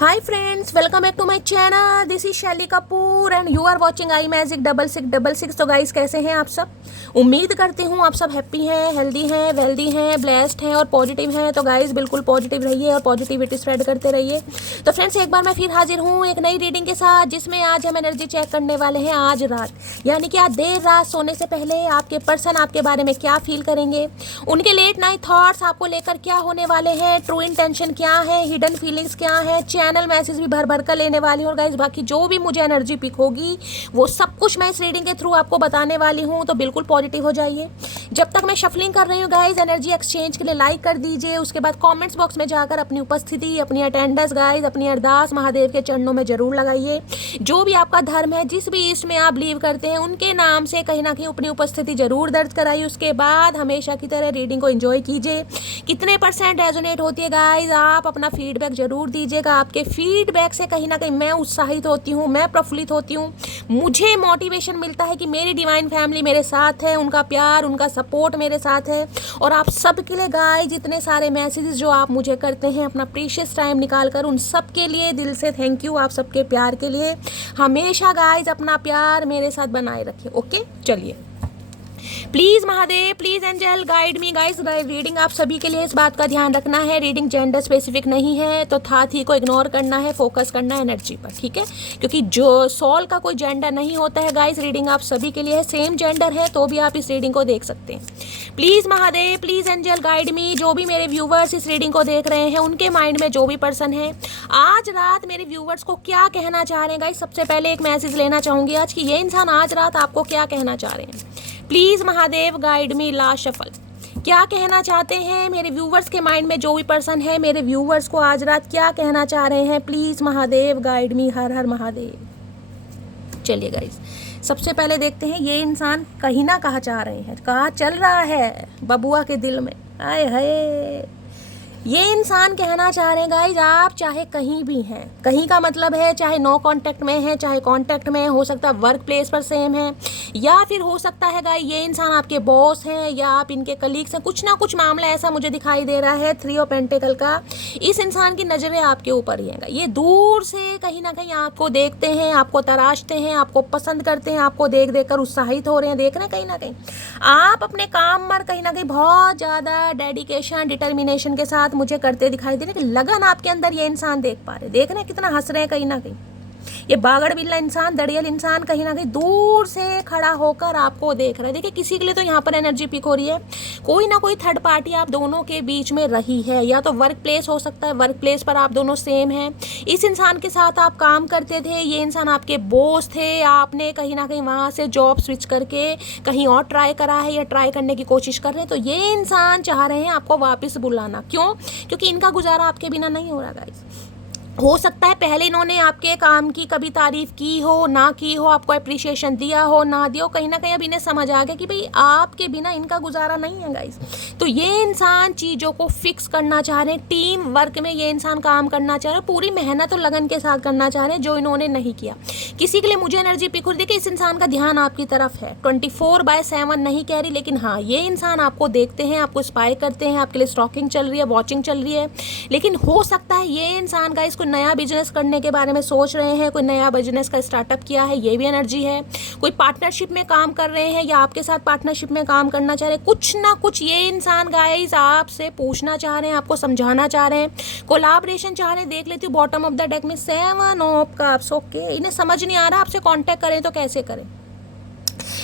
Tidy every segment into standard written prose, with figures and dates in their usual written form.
Hi friends, welcome back to my channel. This is शैली Kapoor and you are watching I magic 6666। तो guys कैसे हैं आप सब? उम्मीद करती हूँ आप सब हैप्पी हैं, हेल्दी हैं, वेल्दी हैं, ब्लेस्ड हैं और पॉजिटिव हैं। तो गाइस बिल्कुल पॉजिटिव रहिए और पॉजिटिविटी स्प्रेड करते रहिए। तो फ्रेंड्स एक बार मैं फिर हाजिर हूँ एक नई रीडिंग के साथ, जिसमें आज हम एनर्जी चेक करने वाले हैं आज रात, यानी कि आज देर रात सोने से पहले आपके पर्सन आपके बारे में क्या फील करेंगे, उनके लेट नाइट थॉट्स आपको लेकर क्या होने वाले हैं, ट्रू इंटेंशन क्या है, हिडन फीलिंग्स क्या है, चैनल मैसेज भी भर भर कर लेने वाली हूँ। और गाइस बाकी जो भी मुझे एनर्जी पिक होगी वो सब कुछ मैं इस रीडिंग के थ्रू आपको बताने वाली हूँ। तो बिल्कुल पॉजिटिव हो जाइए। जब तक मैं शफलिंग कर रही हूँ गाइस, एनर्जी एक्सचेंज के लिए लाइक कर दीजिए। उसके बाद कमेंट्स बॉक्स में जाकर अपनी उपस्थिति, अपनी अटेंडेंस गाइस, अपनी अरदास महादेव के चरणों में जरूर लगाइए। जो भी आपका धर्म है, जिस भी ईस्ट में आप बिलीव करते हैं, उनके नाम से कहीं ना कहीं अपनी उपस्थिति जरूर दर्ज कराइए। उसके बाद हमेशा की तरह रीडिंग को एंजॉय कीजिए। कितने % रेजोनेट होती है गाइस, आप अपना फीडबैक जरूर दीजिएगा। आपके फीडबैक से कहीं ना कहीं मैं उत्साहित होती हूँ, मैं प्रफुल्लित होती हूँ, मुझे मोटिवेशन मिलता है कि मेरी डिवाइन फैमिली मेरे साथ है, उनका प्यार, उनका सपोर्ट मेरे साथ है। और आप सबके लिए गाइस जितने सारे मैसेजेस जो आप मुझे करते हैं अपना प्रीशियस टाइम निकाल कर, उन सब के लिए दिल से थैंक यू। आप सबके प्यार के लिए हमेशा गाइस अपना प्यार मेरे साथ बनाए रखिए। ओके चलिए, please Mahadev, please angel guide me guys. Reading आप सभी के लिए इस बात का ध्यान रखना है, रीडिंग जेंडर स्पेसिफिक नहीं है, तो था थी को इग्नोर करना है, फोकस करना है एनर्जी पर, ठीक है? क्योंकि जो सोल का कोई जेंडर नहीं होता है गाइस, रीडिंग आप सभी के लिए है। सेम जेंडर है तो भी आप इस रीडिंग को देख सकते हैं। Please Mahadev, please angel guide me. जो भी मेरे व्यूवर्स इस रीडिंग को देख रहे हैं, उनके माइंड में जो भी पर्सन है, आज रात मेरे व्यूवर्स को क्या कहना चाह रहे हैं गाइस। सबसे पहले एक मैसेज लेना चाहूंगी आज कि ये इंसान आज रात आपको क्या कहना चाह रहे हैं। Please Mahadev guide me. Last shuffle, क्या कहना चाहते हैं मेरे व्यूवर्स के माइंड में जो भी पर्सन है, मेरे व्यूवर्स को आज रात क्या कहना चाह रहे हैं। Please Mahadev guide me. Har Har Mahadev. चलिए गाइस, सबसे पहले देखते हैं ये इंसान कहीं ना कहाँ चाह रहे हैं, कहाँ चल रहा है बबुआ के दिल में। आए हाय, ये इंसान कहना चाह रहे हैं गाइज, आप चाहे कहीं भी हैं, कहीं का मतलब है चाहे नो कांटेक्ट में है, चाहे कांटेक्ट में, हो सकता है वर्क प्लेस पर सेम है, या फिर हो सकता है गाइज ये इंसान आपके बॉस हैं या आप इनके कलीग्स हैं। कुछ ना कुछ मामला ऐसा मुझे दिखाई दे रहा है 3 ऑफ पेंटिकल का। इस इंसान की नज़रें आपके ऊपर ही हैं। ये दूर से कहीं ना कहीं आपको देखते हैं, आपको तराशते हैं, आपको पसंद करते हैं, आपको देख देख कर उत्साहित हो रहे हैं। देख रहे हैं कहीं ना कहीं आप अपने काम पर कहीं ना कहीं बहुत ज़्यादा डेडिकेशन, डिटर्मिनेशन के साथ मुझे करते दिखाई दे रहे हैं। कि लगन आपके अंदर ये इंसान देख पा रहे, देख रहे हैं कितना हंस रहे हैं कहीं ना कहीं। ये बागड़ बिल्ला इंसान, दड़ियल इंसान कहीं ना कहीं दूर से खड़ा होकर आपको देख रहा है। देखिए किसी के लिए तो यहाँ पर एनर्जी पिक हो रही है, कोई ना कोई थर्ड पार्टी आप दोनों के बीच में रही है, या तो वर्क प्लेस हो सकता है, वर्क प्लेस पर आप दोनों सेम हैं, इस इंसान के साथ आप काम करते थे, ये इंसान आपके बॉस थे, आपने कहीं ना कहीं वहाँ से जॉब स्विच करके कहीं और ट्राई करा है या ट्राई करने की कोशिश कर रहे हैं। तो ये इंसान चाह रहे हैं आपको वापस बुलाना। क्यों? क्योंकि इनका गुजारा आपके बिना नहीं हो रहा गाइस। हो सकता है पहले इन्होंने आपके काम की कभी तारीफ की हो, ना की हो, आपको अप्रिशिएशन दिया हो, ना दिया हो, कहीं ना कहीं अब इन्हें समझ आ गया कि भाई आपके बिना इनका गुजारा नहीं है गाइस। तो ये इंसान चीज़ों को फिक्स करना चाह रहे हैं, टीम वर्क में ये इंसान काम करना चाह रहे हैं, पूरी मेहनत और लगन के साथ करना चाह रहे हैं, जो इन्होंने नहीं किया। कि लिए मुझे एनर्जी पिक हो रही है कि इस इंसान का ध्यान आपकी तरफ है। 24/7 नहीं कह रही, लेकिन हाँ ये इंसान आपको देखते हैं, आपको स्पाई करते हैं, आपके लिए स्टॉकिंग चल रही है, वॉचिंग चल रही है। लेकिन हो सकता है ये इंसान का इसको नया बिजनेस करने के बारे में सोच रहे हैं, कोई नया बिजनेस का स्टार्टअप किया है, ये भी एनर्जी है। कोई पार्टनरशिप में काम कर रहे हैं या आपके साथ पार्टनरशिप में काम करना चाह रहे हैं। कुछ ना कुछ ये इंसान गाइस आपसे पूछना चाह रहे हैं, आपको समझाना चाह रहे हैं, कोलैबोरेशन चाह रहे हैं। देख लेती हूँ बॉटम ऑफ द डेक में 7 ऑफ कप्स। ओके, इन्हें समझ नहीं आ रहा आपसे कांटेक्ट करें तो कैसे करें,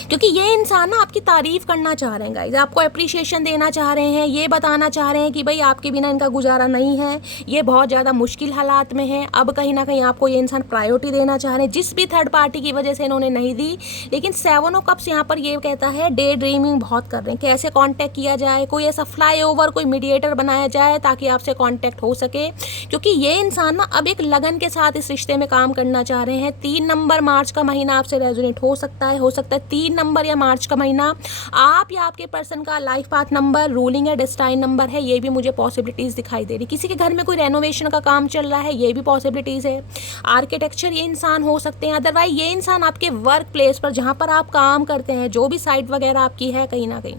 क्योंकि ये इंसान ना आपकी तारीफ करना चाह रहे हैं गाइस, आपको अप्रिशिएशन देना चाह रहे हैं, ये बताना चाह रहे हैं कि भाई आपके बिना इनका गुजारा नहीं है, ये बहुत ज़्यादा मुश्किल हालात में है। अब कहीं ना कहीं आपको ये इंसान प्रायोरिटी देना चाह रहे हैं, जिस भी थर्ड पार्टी की वजह से इन्होंने नहीं दी। लेकिन 7 ऑफ कप्स यहाँ पर ये कहता है डे ड्रीमिंग बहुत कर रहे हैं, कैसे कॉन्टैक्ट किया जाए, कोई ऐसा फ्लाई ओवर, कोई मीडिएटर बनाया जाए ताकि आपसे कॉन्टैक्ट हो सके। क्योंकि ये इंसान ना अब एक लगन के साथ इस रिश्ते में काम करना चाह रहे हैं। 3 नंबर मार्च का महीना आपसे रेजोनेट हो सकता है 3 नंबर या मार्च का महीना, आप या आपके पर्सन का लाइफ पाथ नंबर रूलिंग या डेस्टाइन नंबर है, ये भी मुझे पॉसिबिलिटीज़ दिखाई दे रही। किसी के घर में कोई रेनोवेशन का काम चल रहा है, ये भी पॉसिबिलिटीज़ है। आर्किटेक्चर ये इंसान हो सकते हैं, अदरवाइज ये इंसान आपके वर्क प्लेस पर जहाँ पर आप काम करते हैं, जो भी साइट वगैरह आपकी है, कहीं ना कहीं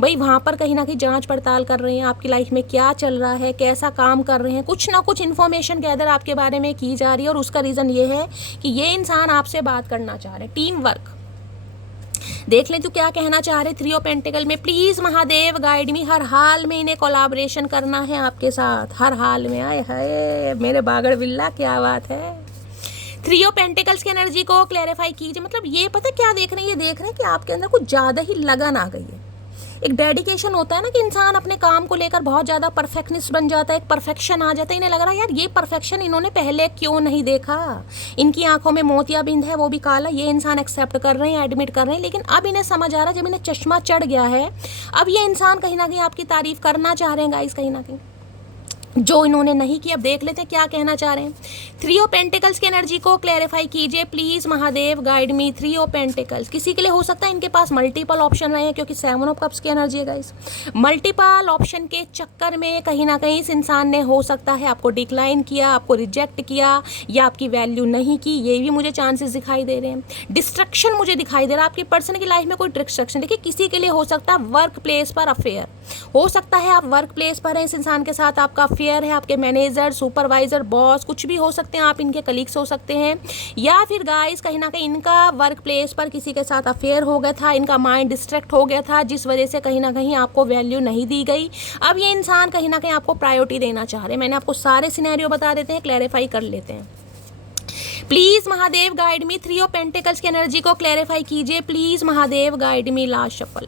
भाई वहाँ पर कहीं ना कहीं जांच पड़ताल कर रहे हैं, आपकी लाइफ में क्या चल रहा है, कैसा काम कर रहे हैं, कुछ ना कुछ इन्फॉर्मेशन गैदर आपके बारे में की जा रही है। और उसका रीज़न ये है कि ये इंसान आपसे बात करना चाह रहे हैं। टीम वर्क देख लें तो क्या कहना चाह रहे। 3 ऑफ पेंटिकल में प्लीज़ महादेव गाइड मी, हर हाल में इन्हें कोलैबोरेशन करना है आपके साथ, हर हाल में। आए हाय मेरे बागड़ बिल्ला, क्या बात है। 3 ऑफ पेंटिकल्स की एनर्जी को क्लैरिफाई कीजिए। मतलब ये पता क्या देख रहे हैं, ये देख रहे हैं कि आपके अंदर कुछ ज़्यादा ही लगन आ गई है। एक डेडिकेशन होता है ना कि इंसान अपने काम को लेकर बहुत ज़्यादा परफेक्टनिस्ट बन जाता है, एक परफेक्शन आ जाता है। इन्हें लग रहा है यार ये परफेक्शन इन्होंने पहले क्यों नहीं देखा। इनकी आंखों में मोतियाबिंद है, वो भी काला। ये इंसान एक्सेप्ट कर रहे हैं, एडमिट कर रहे हैं, लेकिन अब इन्हें समझ आ रहा है, जब इन्हें चश्मा चढ़ गया है, अब ये इंसान कहीं ना कहीं आपकी तारीफ करना चाह रहे हैं गाइस, कहीं ना कहीं जो इन्होंने नहीं किया। अब देख लेते हैं क्या कहना चाह रहे हैं। 3 ऑफ पेंटिकल्स की एनर्जी को क्लैरिफाई कीजिए please Mahadev guide me. 3 of pentacles किसी के लिए हो सकता है इनके पास मल्टीपल ऑप्शन रहे हैं, क्योंकि 7 ऑफ कप्स की एनर्जी है गाइस। मल्टीपल ऑप्शन के चक्कर में कहीं ना कहीं इस इंसान ने हो सकता है आपको डिक्लाइन किया, आपको रिजेक्ट किया, या आपकी वैल्यू नहीं की। ये भी मुझे चांसेस दिखाई दे रहे हैं। डिस्ट्रक्शन मुझे दिखाई दे रहा है आपकी पर्सन की लाइफ में, कोई डिस्ट्रक्शन। देखिए किसी के लिए हो सकता है वर्क प्लेस पर अफेयर हो सकता है, आप वर्क प्लेस पर हैं, इस इंसान के साथ आपका अफेयर है, आपके मैनेजर, सुपरवाइजर, बॉस कुछ भी हो सकते हैं, आप इनके कलीग्स हो सकते हैं, या फिर गाइस कहीं ना कहीं इनका वर्क प्लेस पर किसी के साथ अफेयर हो गया था, इनका माइंड डिस्ट्रैक्ट हो गया था, जिस वजह से कहीं ना कहीं आपको वैल्यू नहीं दी गई। अब ये इंसान कहीं ना कहीं आपको प्रायोरिटी देना चाह रहे हैं। मैंने आपको सारे सिनेरियो बता देते हैं, क्लैरिफाई कर लेते हैं। Please Mahadev guide me. 3 of pentacles की एनर्जी को क्लैरिफाई कीजिए please Mahadev guide me. Last shuffle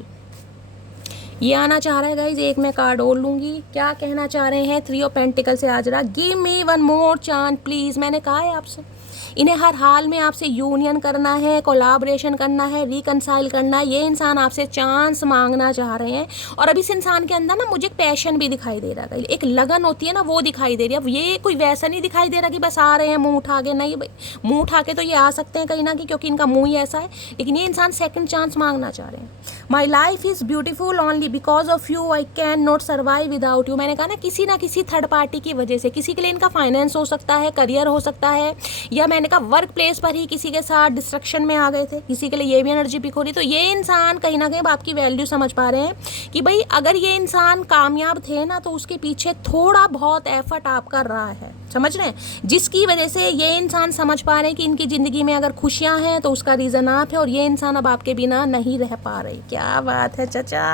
ये आना चाह रहा है गाइज, एक मैं कार्ड और लूंगी। क्या कहना चाह रहे हैं 3 ऑफ पेंटिकल से आज रहा। Give me 1 more chance please. मैंने कहा है आपसे इन्हें हर हाल में आपसे यूनियन करना है, कोलैबोरेशन करना है, रिकनसाइल करना है। ये इंसान आपसे चांस मांगना चाह रहे हैं। और अब इस इंसान के अंदर ना मुझे पैशन भी दिखाई दे रहा है, एक लगन होती है ना, वो दिखाई दे रही है। अब ये कोई वैसा नहीं दिखाई दे रहा कि बस आ रहे हैं मुंह उठा के, नहीं भाई, मुंह उठा के तो ये आ सकते हैं कहीं ना कहीं, क्योंकि इनका मुंह ही ऐसा है, लेकिन ये इंसान सेकंड चांस मांगना चाह रहे हैं। My life is beautiful only because of you, I can not survive without you. मैंने कहा ना किसी थर्ड पार्टी की वजह से, किसी के लिए इनका फाइनेंस हो सकता है, करियर हो सकता है, या मैंने कहा वर्क प्लेस पर ही किसी के साथ डिस्ट्रक्शन में आ गए थे, किसी के लिए ये भी एनर्जी पिक हो रही। तो ये इंसान कहीं ना कहीं आपकी वैल्यू समझ पा रहे हैं कि भाई अगर ये इंसान कामयाब थे ना, तो उसके पीछे थोड़ा बहुत एफर्ट आप कर रहा है, समझ रहे हैं, जिसकी वजह से ये इंसान समझ पा रहे हैं कि इनकी ज़िंदगी में अगर खुशियां हैं तो उसका रीज़न आप है, और ये इंसान अब आपके बिना नहीं रह पा रही। क्या बात है चाचा,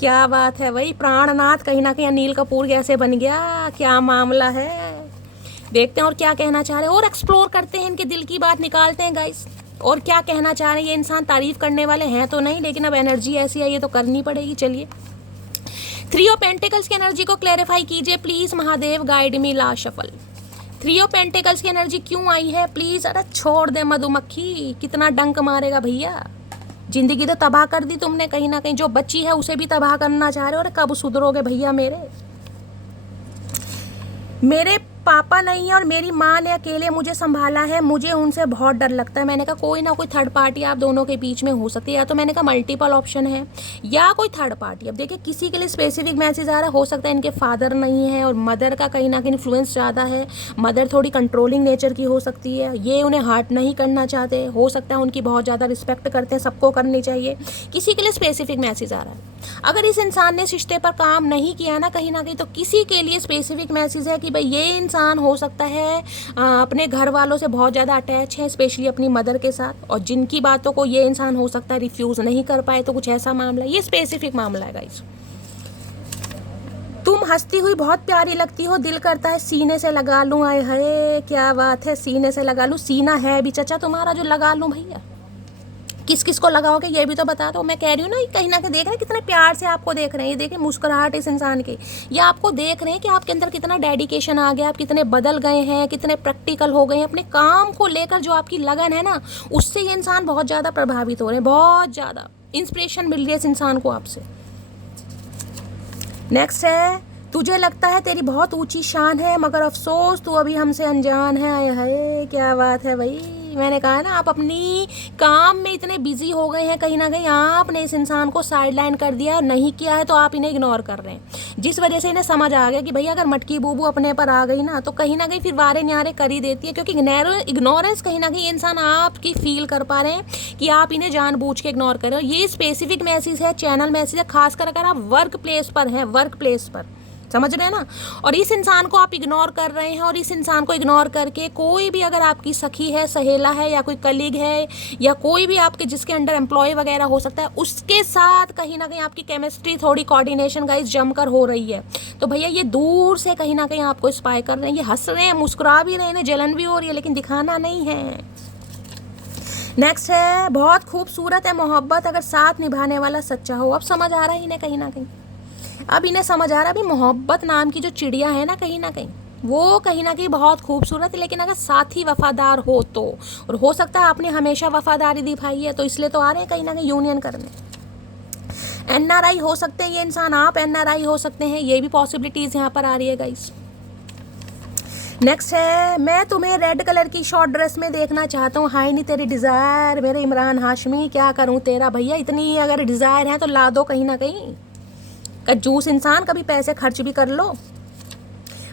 क्या बात है भाई। प्राणनाथ कहीं ना कहीं अनिल कपूर कैसे बन गया, क्या मामला है, देखते हैं और क्या कहना चाह रहे हैं, और एक्सप्लोर करते हैं, इनके दिल की बात निकालते हैं गाइस, और क्या कहना चाह रहे हैं। ये इंसान तारीफ करने वाले हैं तो नहीं, लेकिन अब एनर्जी ऐसी है, ये तो करनी पड़ेगी। चलिए 3 ऑफ पेंटिकल्स की एनर्जी को क्लैरिफाई कीजिए please Mahadev guide me. Last shuffle 3 of pentacles की एनर्जी क्यों आई है प्लीज। अरे छोड़ दे मधुमक्खी, कितना डंक मारेगा भैया, जिंदगी तो तबाह कर दी तुमने, कहीं ना कहीं जो बच्ची है उसे भी तबाह करना चाह रहे हो। अरे कब सुधरोगे भैया मेरे पापा नहीं है और मेरी माँ ने अकेले मुझे संभाला है, मुझे उनसे बहुत डर लगता है। मैंने कहा कोई ना कोई थर्ड पार्टी आप दोनों के बीच में हो सकती है, या तो मैंने कहा मल्टीपल ऑप्शन है, या कोई थर्ड पार्टी। अब देखिए किसी के लिए स्पेसिफिक मैसेज आ रहा है, हो सकता है इनके फादर नहीं है और मदर का कहीं ना कहीं इन्फ्लुएंस ज़्यादा है, मदर थोड़ी कंट्रोलिंग नेचर की हो सकती है, ये उन्हें हर्ट नहीं करना चाहते, हो सकता है उनकी बहुत ज़्यादा रिस्पेक्ट करते हैं, सबको करनी चाहिए। किसी के लिए स्पेसिफिक मैसेज आ रहा है। अगर इस इंसान ने रिश्ते पर काम नहीं किया ना कहीं ना कहीं, तो किसी के लिए स्पेसिफिक मैसेज है कि भाई ये इंसान हो सकता है अपने घर वालों से बहुत ज़्यादा अटैच है, स्पेशली अपनी मदर के साथ, और जिनकी बातों को ये इंसान हो सकता है रिफ्यूज़ नहीं कर पाए, तो कुछ ऐसा मामला, ये स्पेसिफिक मामला है गाइस। तुम हंसती हुई बहुत प्यारी लगती हो, दिल करता है सीने से लगा लूँ। आए हाय क्या बात है, सीने से लगा लूँ। सीना है भी चाचा तुम्हारा जो लगा लूँ भैया, किस किस को लगाओगे ये भी तो बता दो। मैं कह रही हूँ ना, कहीं ना कहीं देख रहे हैं कितने प्यार से आपको देख रहे हैं, ये देखिए मुस्कुराहट इस इंसान की, ये आपको देख रहे हैं कि आपके अंदर कितना डेडिकेशन आ गया, आप कितने बदल गए हैं, कितने प्रैक्टिकल हो गए हैं, अपने काम को लेकर जो आपकी लगन है ना, उससे ये इंसान बहुत ज़्यादा प्रभावित हो रहे हैं, बहुत ज़्यादा इंस्पिरेशन मिल रही है इस इंसान को आपसे। नेक्स्ट है, तुझे लगता है तेरी बहुत ऊंची शान है, मगर अफसोस तू अभी हमसे अनजान है। आए हाय क्या बात है भाई, मैंने कहा ना, आप अपनी काम में इतने बिजी हो गए हैं, कहीं ना कहीं आपने इस इंसान को साइडलाइन कर दिया और नहीं किया है तो आप इन्हें इग्नोर कर रहे हैं, जिस वजह से इन्हें समझ आ गया कि भैया अगर मटकी बूबू अपने पर आ गई ना तो कहीं ना कहीं फिर वारे न्यारे कर ही देती है, क्योंकि इग्नोरेंस कहीं ना कहीं इंसान आपकी फील कर पा रहे हैं कि आप इन्हें जानबूझ के इग्नोर कर रहे हो। ये स्पेसिफिक मैसेज है, चैनल मैसेज है, खासकर अगर आप वर्क प्लेस पर हैं, वर्क प्लेस पर, समझ रहे हैं ना, और इस इंसान को आप इग्नोर कर रहे हैं, और इस इंसान को इग्नोर करके कोई भी अगर आपकी सखी है, सहेला है, या कोई कलीग है, या कोई भी आपके जिसके अंडर एम्प्लॉय वगैरह हो सकता है, उसके साथ कहीं ना कहीं आपकी केमिस्ट्री, थोड़ी कोऑर्डिनेशन गाइस जमकर हो रही है, तो भैया ये दूर से कहीं ना कहीं आपको स्पाई कर रहे हैं। ये हंस रहे हैं, मुस्कुरा भी रहे हैं, जलन भी हो रही है, लेकिन दिखाना नहीं है। नेक्स्ट है, बहुत खूबसूरत है मोहब्बत अगर साथ निभाने वाला सच्चा हो। अब समझ आ रहा है इन्हें कहीं ना कहीं, अब इन्हें समझ आ रहा है भी मोहब्बत नाम की जो चिड़िया है ना कहीं वो कहीं ना कहीं बहुत खूबसूरत है, लेकिन अगर साथी वफादार हो तो, और हो सकता है आपने हमेशा वफादारी दिखाई है तो इसलिए तो आ रहे हैं कहीं ना कहीं यूनियन करने। एनआरआई हो सकते हैं ये इंसान, आप एनआरआई हो सकते हैं, ये भी पॉसिबिलिटीज यहाँ पर आ रही है गाइस। नेक्स्ट है, मैं तुम्हें रेड कलर की शॉर्ट ड्रेस में देखना चाहता हूँ, हाय नहीं तेरी डिज़ायर मेरे इमरान हाशमी, क्या करूँ तेरा। भैया इतनी अगर डिज़ायर है तो ला दो कहीं ना कहीं, कंजूस इंसान, कभी पैसे खर्च भी कर लो।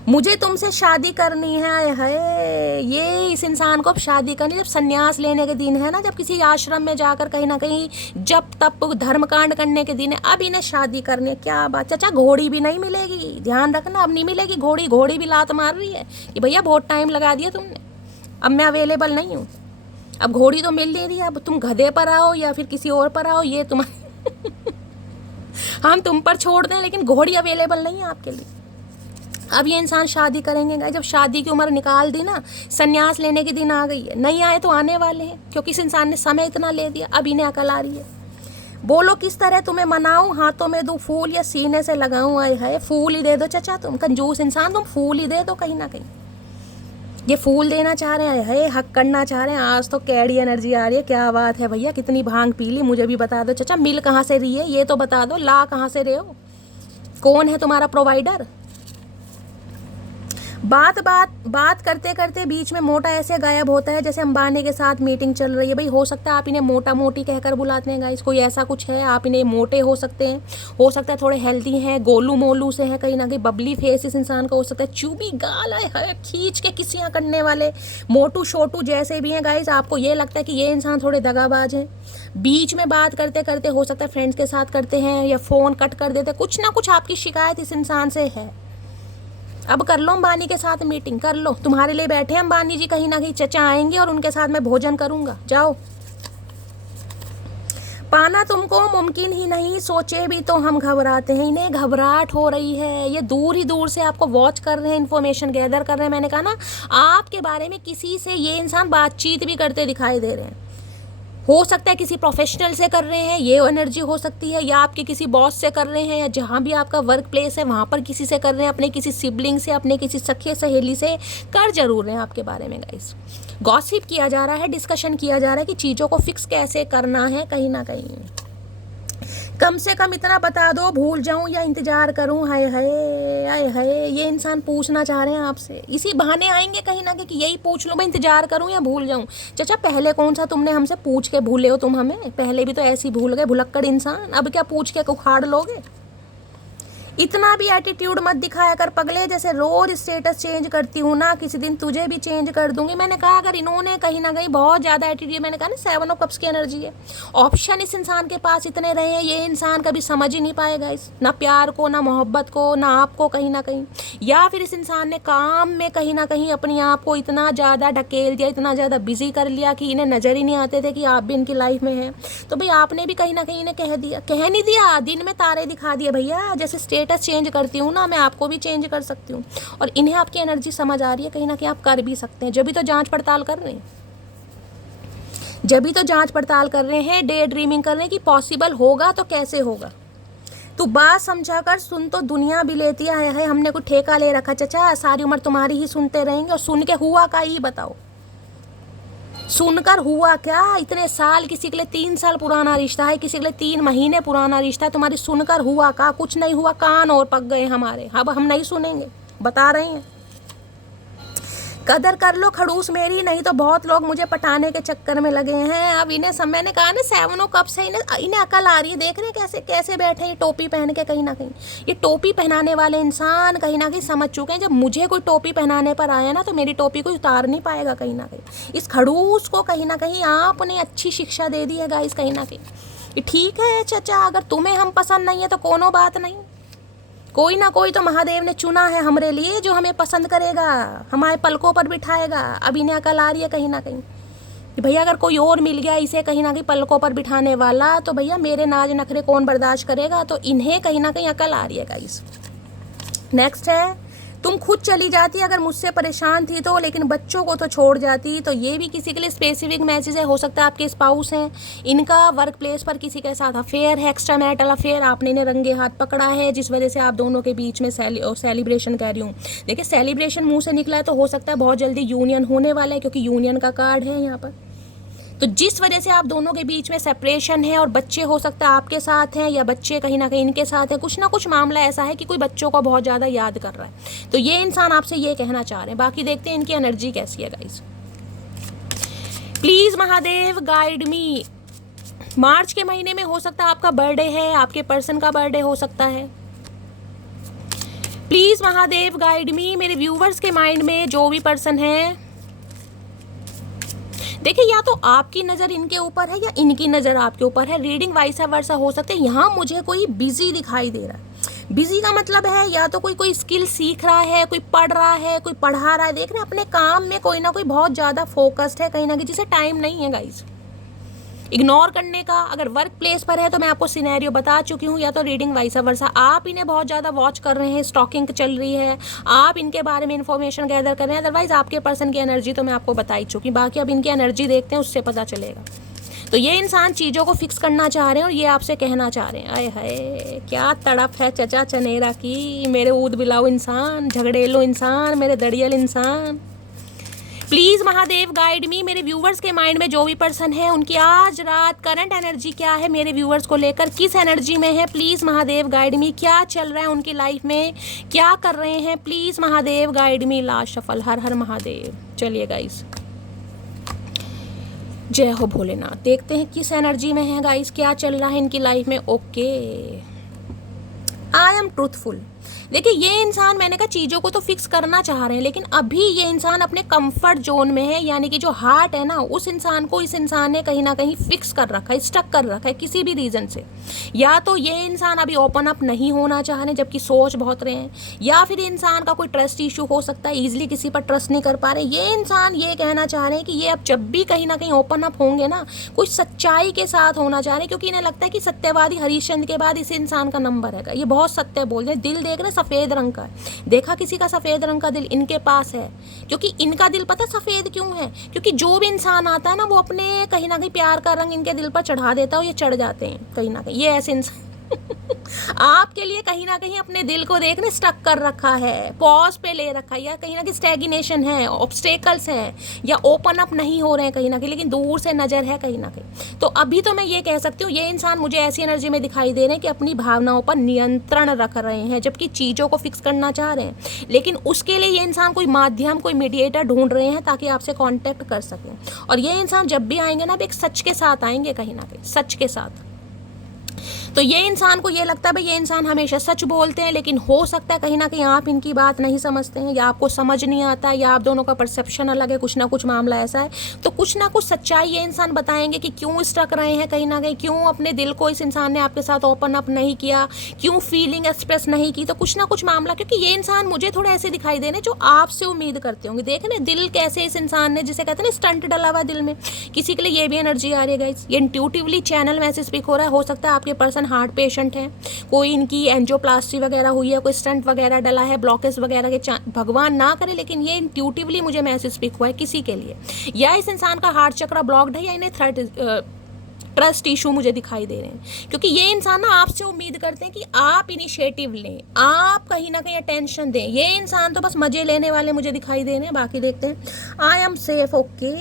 मुझे तुमसे शादी करनी है, ये इस इंसान को अब शादी करनी, जब संन्यास लेने के दिन है ना, जब किसी आश्रम में जाकर कहीं ना कहीं जब तब धर्मकांड करने के दिन है, अब इन्हें शादी करनी है। क्या बात चाचा, घोड़ी भी नहीं मिलेगी, ध्यान रखना, अब नहीं मिलेगी घोड़ी। घोड़ी भी लात मार रही है कि भैया बहुत टाइम लगा दिया तुमने, अब मैं अवेलेबल नहीं हूँ। अब घोड़ी तो मिल नहीं रही, अब तुम गधे पर आओ या फिर किसी और पर आओ, ये तुम्हारे हम तुम पर छोड़ दें, लेकिन घोड़ी अवेलेबल नहीं है आपके लिए। अब ये इंसान शादी करेंगे गाइस, जब शादी की उम्र निकाल दी ना, संन्यास लेने के दिन आ गई है, नहीं आए तो आने वाले हैं, क्योंकि इस इंसान ने समय इतना ले दिया, अब इन्हें अकल आ रही है। बोलो किस तरह तुम्हें मनाऊं, हाथों में दूं फूल या सीने से लगाऊं, आए हाय फूल ही दे दो चाचा, तुम कंजूस इंसान, तुम फूल ही दे दो कहीं ना कहीं। ये फूल देना चाह रहे हैं, है हक करना चाह रहे हैं। आज तो कैडी एनर्जी आ रही है, क्या बात है भैया, कितनी भांग पी ली, मुझे भी बता दो चाचा, मिल कहाँ से रही है ये तो बता दो, ला कहाँ से रहे हो, कौन है तुम्हारा प्रोवाइडर। बात करते करते बीच में मोटा ऐसे गायब होता है जैसे अंबानी के साथ मीटिंग चल रही है। भाई हो सकता है आप इन्हें मोटा मोटी कहकर बुलाते हैं गाइस, कोई ऐसा कुछ है, आप इन्हें मोटे हो सकते हैं, हो सकता है थोड़े हेल्दी हैं, गोलू मोलू से हैं, कहीं ना कहीं बबली फेस इस इंसान का हो सकता है, चूबी गाल है, खींच के किसियाँ करने वाले मोटू शोटू जैसे भी हैं गाइस। आपको ये लगता है कि ये इंसान थोड़े दगाबाज हैं, बीच में बात करते करते हो सकता है फ्रेंड्स के साथ करते हैं या फ़ोन कट कर देते, कुछ ना कुछ आपकी शिकायत इस इंसान से है। अब कर लो अंबानी के साथ मीटिंग, कर लो, तुम्हारे लिए बैठे हैं अंबानी जी, कहीं ना कहीं चचा आएंगे और उनके साथ मैं भोजन करूंगा, जाओ। पाना तुमको मुमकिन ही नहीं, सोचे भी तो हम घबराते हैं। इन्हें घबराहट हो रही है, ये दूर ही दूर से आपको वॉच कर रहे हैं, इन्फॉर्मेशन गैदर कर रहे हैं। मैंने कहा ना, आपके बारे में किसी से ये इंसान बातचीत भी करते दिखाई दे रहे हैं, हो सकता है किसी प्रोफेशनल से कर रहे हैं, ये एनर्जी हो सकती है, या आपके किसी बॉस से कर रहे हैं, या जहाँ भी आपका वर्क प्लेस है वहाँ पर किसी से कर रहे हैं, अपने किसी सिबलिंग से, अपने किसी सखी सहेली से कर जरूर रहे हैं आपके बारे में गाइस। गॉसिप किया जा रहा है, डिस्कशन किया जा रहा है कि चीज़ों को फिक्स कैसे करना है, कहीं ना कहीं कम से कम इतना बता दो, भूल जाऊं या इंतजार करूं, हाय हाय हाय हाय, ये इंसान पूछना चाह रहे हैं आपसे, इसी बहाने आएंगे कहीं ना कहीं कि यही पूछ लो, मैं इंतजार करूं या भूल जाऊं। चाचा पहले कौन सा तुमने हमसे पूछ के भूले हो तुम हमें, पहले भी तो ऐसे ही भूल गए भुलक्कड़ इंसान, अब क्या पूछ के उखाड़ लोगे। इतना भी एटीट्यूड मत दिखाया कर पगले, जैसे रोज स्टेटस चेंज करती हूँ ना, किसी दिन तुझे भी चेंज कर दूंगी। मैंने कहा अगर इन्होंने कहीं ना कहीं बहुत ज़्यादा एटीट्यूड, मैंने कहा ना 7 ऑफ कप्स की एनर्जी है, ऑप्शन इस इंसान के पास इतने रहे हैं, ये इंसान कभी समझ ही नहीं पाएगा इस ना प्यार को, ना मोहब्बत को, ना आपको कहीं ना कहीं, या फिर इस इंसान ने काम में कहीं ना कहीं अपने आप को इतना ज़्यादा ढकेल दिया, इतना ज़्यादा बिजी कर लिया कि इन्हें नज़र ही नहीं आते थे कि आप भी इनकी लाइफ में हैं। तो भाई आपने भी कहीं ना कहीं इन्हें कह नहीं दिया, दिन में तारे दिखा दिए भैया, जैसे स्टेटस चेंज करती हूँ ना मैं, आपको भी चेंज कर सकती हूँ। और इन्हें आपकी एनर्जी समझ आ रही है, कहीं ना कहीं आप कर भी सकते हैं, जब भी तो जांच पड़ताल कर रहे हैं, जब भी तो जांच पड़ताल कर रहे हैं, डे ड्रीमिंग कर रहे हैं कि पॉसिबल होगा तो कैसे होगा। तू बात समझा कर सुन, तो दुनिया भी लेती है, हमने कोई ठेका ले रखा चाचा, सारी उम्र तुम्हारी ही सुनते रहेंगे। और सुन के हुआ का ही बताओ, सुनकर हुआ क्या, इतने साल, किसी के लिए 3 साल पुराना रिश्ता है, किसी के लिए 3 महीने पुराना रिश्ता है, तुम्हारी सुनकर हुआ का, कुछ नहीं हुआ, कान और पक गए हमारे, अब हम नहीं सुनेंगे, बता रहे हैं। कदर कर लो खड़ूस मेरी, नहीं तो बहुत लोग मुझे पटाने के चक्कर में लगे हैं। अब इन्हें मैंने कहा ना 7 कब से इन्हें अकल आ रही है। देख रहे हैं कैसे कैसे बैठे ये टोपी पहन के। कहीं ना कहीं ये टोपी पहनाने वाले इंसान कहीं ना कहीं समझ चुके हैं, जब मुझे कोई टोपी पहनाने पर आया ना तो मेरी टोपी को उतार नहीं पाएगा। कहीं ना कहीं इस खड़ूस को कहीं ना कहीं आपने अच्छी शिक्षा दे दी है गाइस। कहीं ना कहीं ठीक है चचा, अगर तुम्हें हम पसंद नहीं है तो कोनो बात नहीं, कोई ना कोई तो महादेव ने चुना है हमरे लिए जो हमें पसंद करेगा, हमारे पलकों पर बिठाएगा। अब इन्हें अकल आ रही है कहीं ना कहीं कि भैया अगर कोई और मिल गया इसे कहीं ना कहीं पलकों पर बिठाने वाला तो भैया मेरे नाज नखरे कौन बर्दाश्त करेगा। तो इन्हें कहीं ना कहीं अकल आ रही है गाइस। नेक्स्ट है, तुम खुद चली जाती अगर मुझसे परेशान थी तो, लेकिन बच्चों को तो छोड़ जाती। तो ये भी किसी के लिए स्पेसिफिक मैसेज है। हो सकता है आपके स्पाउस हैं, इनका वर्क प्लेस पर किसी के साथ अफेयर है, एक्स्ट्रा मैरिटल अफेयर, आपने इन्हें रंगे हाथ पकड़ा है, जिस वजह से आप दोनों के बीच में सेलिब्रेशन कर रही हूँ। देखिए सेलिब्रेशन मुंह से निकला है तो हो सकता है बहुत जल्दी यूनियन होने वाला है, क्योंकि यूनियन का कार्ड है यहाँ पर। तो जिस वजह से आप दोनों के बीच में सेपरेशन है और बच्चे हो सकता है आपके साथ हैं या बच्चे कहीं ना कहीं इनके साथ हैं, कुछ ना कुछ मामला ऐसा है कि कोई बच्चों को बहुत ज़्यादा याद कर रहा है। तो ये इंसान आपसे ये कहना चाह रहे हैं। बाकी देखते हैं इनकी एनर्जी कैसी है guys. Please Mahadev guide me. मार्च के महीने में हो सकता है आपका बर्थडे है, आपके पर्सन का बर्थडे हो सकता है। प्लीज़ महादेव गाइड मी। मेरे व्यूवर्स के माइंड में जो भी पर्सन है, देखिए या तो आपकी नज़र इनके ऊपर है या इनकी नज़र आपके ऊपर है। रीडिंग वाइसा वर्सा हो सकते हैं। यहाँ मुझे कोई बिजी दिखाई दे रहा है। बिजी का मतलब है या तो कोई स्किल सीख रहा है, कोई पढ़ रहा है, कोई पढ़ा रहा है। देख रहे हैं अपने काम में कोई ना कोई बहुत ज़्यादा फोकस्ड है कहीं ना कहीं, जिसे टाइम नहीं है गाइस इग्नोर करने का। अगर वर्क प्लेस पर है तो मैं आपको सिनेरियो बता चुकी हूँ। या तो रीडिंग वाइसा वर्सा, आप इन्हें बहुत ज़्यादा वॉच कर रहे हैं, स्टॉकिंग चल रही है, आप इनके बारे में इंफॉर्मेशन गैदर कर रहे हैं। अदरवाइज आपके पर्सन की एनर्जी तो मैं आपको बता ही चुकी। बाकी अब इनकी एनर्जी देखते हैं, उससे पता चलेगा। तो ये इंसान चीज़ों को फिक्स करना चाह रहे हैं और ये आपसे कहना चाह रहे हैं, आए हाय क्या तड़प है चचा चनेरा की, मेरे ऊद बिलाऊ इंसान, झगड़ेलो इंसान, मेरे दड़ियल इंसान। प्लीज़ महादेव गाइड मी। मेरे व्यूवर्स के माइंड में जो भी पर्सन है उनकी आज रात करंट एनर्जी क्या है, मेरे व्यूवर्स को लेकर किस एनर्जी में है। Please Mahadev guide me. क्या चल रहा है उनकी लाइफ में, क्या कर रहे हैं, please Mahadev guide me. Last shuffle. Har Har Mahadev. चलिए गाइस, जय हो भोलेनाथ। देखते हैं किस एनर्जी में है गाइस, क्या चल रहा है इनकी लाइफ में। Okay, I am truthful. देखिए ये इंसान, मैंने कहा चीज़ों को तो फिक्स करना चाह रहे हैं, लेकिन अभी ये इंसान अपने कंफर्ट जोन में है। यानी कि जो हार्ट है ना, उस इंसान को इस इंसान ने कहीं ना कहीं फिक्स कर रखा है, स्टक कर रखा है किसी भी रीज़न से। या तो ये इंसान अभी ओपन अप नहीं होना चाह रहे जबकि सोच बहुत रहे हैं, या फिर इंसान का कोई ट्रस्ट इशू हो सकता है, ईजिली किसी पर ट्रस्ट नहीं कर पा रहे। ये इंसान ये कहना चाह रहे हैं कि ये अब जब भी कहीं ना कहीं ओपन अप होंगे ना, कुछ सच्चाई के साथ होना चाह रहे हैं, क्योंकि इन्हें लगता है कि सत्यवादी हरिश्चंद्र के बाद इस इंसान का नंबर है। ये बहुत सत्य बोल रहे हैं। दिल देख रहे सफ़ेद रंग का, देखा किसी का सफ़ेद रंग का दिल इनके पास है, क्योंकि इनका दिल पता सफ़ेद क्यों है, क्योंकि जो भी इंसान आता है ना वो अपने कहीं ना कहीं प्यार का रंग इनके दिल पर चढ़ा देता है और ये चढ़ जाते हैं कहीं ना कहीं। ये ऐसे इंसान आपके लिए कहीं ना कहीं अपने दिल को देखने स्टक कर रखा है, पॉज पे ले रखा है, या कहीं ना कहीं स्टैग्नेशन है, ऑब्स्टेकल्स हैं, या ओपन अप नहीं हो रहे हैं कहीं ना कहीं, लेकिन दूर से नज़र है कहीं ना कहीं। तो अभी तो मैं ये कह सकती हूँ ये इंसान मुझे ऐसी एनर्जी में दिखाई दे रहे हैं कि अपनी भावनाओं पर नियंत्रण रख रहे हैं, जबकि चीज़ों को फिक्स करना चाह रहे हैं। लेकिन उसके लिए ये इंसान कोई माध्यम, कोई मीडिएटर ढूंढ रहे हैं ताकि आपसे कॉन्टैक्ट कर सकें। और ये इंसान जब भी आएंगे ना, एक सच के साथ आएंगे कहीं ना कहीं, सच के साथ। तो ये इंसान को ये लगता है भाई ये इंसान हमेशा सच बोलते हैं, लेकिन हो सकता है कहीं ना कहीं आप इनकी बात नहीं समझते हैं, या आपको समझ नहीं आता है, या आप दोनों का परसेप्शन अलग है, कुछ ना कुछ मामला ऐसा है। तो कुछ ना कुछ सच्चाई ये इंसान बताएंगे कि क्यों स्टक रहे हैं कहीं ना कहीं, क्यों अपने दिल को इस इंसान ने आपके साथ ओपन अप नहीं किया, क्यों फीलिंग एक्सप्रेस नहीं की। तो कुछ ना कुछ मामला, क्योंकि ये इंसान मुझे थोड़ा ऐसे दिखाई दे रहे जो आपसे उम्मीद करते होंगे। देखे ना दिल कैसे इस इंसान ने, जिसे कहते हैं ना स्टंट डला हुआ दिल में, किसी के लिए ये भी एनर्जी आ रही है गाइस। ये इंट्यूटिवली चैनल में ऐसे स्पीक हो रहा है। हो सकता है आपके पर्सन हार्ट पेशेंट है, कोई इनकी एंजियोप्लास्टी वगैरह हुई है, कोई स्टंट वगैरह डला है, ब्लॉकेज वगैरह के भगवान ना करे, लेकिन ये इंट्यूटिवली मुझे मैसेज स्पीक हुआ है किसी के लिए। या इस इंसान का हार्ट चक्र ब्लॉक्ड है, या इन्हें ट्रस्ट इशू मुझे दिखाई दे रहे हैं, क्योंकि ये इंसान ना आपसे उम्मीद करते हैं कि आप इनिशिएटिव लें, आप कहीं ना कहीं अटेंशन दें। ये इंसान तो बस मजे लेने वाले मुझे दिखाई दे रहे हैं। बाकी देखते हैं। I am safe. Okay,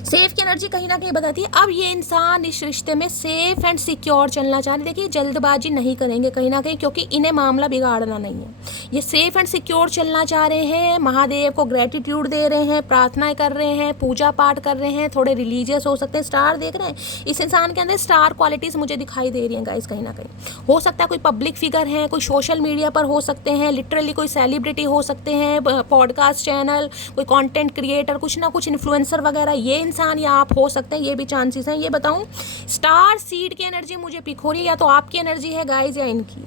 safe की एनर्जी कहीं ना कहीं बताती है अब ये इंसान इस रिश्ते में सेफ एंड सिक्योर चलना चाह रहे हैं। देखिए जल्दबाजी नहीं करेंगे कहीं ना कहीं, क्योंकि इन्हें मामला बिगाड़ना नहीं है। ये सेफ एंड सिक्योर चलना चाह रहे हैं, महादेव को ग्रेटिट्यूड दे रहे हैं, प्रार्थनाएं कर रहे हैं, पूजा पाठ कर रहे हैं, थोड़े रिलीजियस हो सकते हैं। स्टार देख रहे हैं इस इंसान के अंदर, स्टार क्वालिटीज मुझे दिखाई दे रही हैं गाइस। कहीं ना कहीं हो सकता है कोई पब्लिक फिगर है, कोई सोशल मीडिया पर हो सकते हैं, लिटरली कोई सेलिब्रिटी हो सकते हैं, पॉडकास्ट चैनल, कोई कंटेंट क्रिएटर, कुछ ना कुछ इन्फ्लुएंसर वगैरह, ये इंसान या आप हो सकते हैं, ये भी चांसेस हैं। ये बताऊं, स्टार सीड की एनर्जी मुझे पिक हो रही है, या तो आपकी एनर्जी है गाइस या इनकी।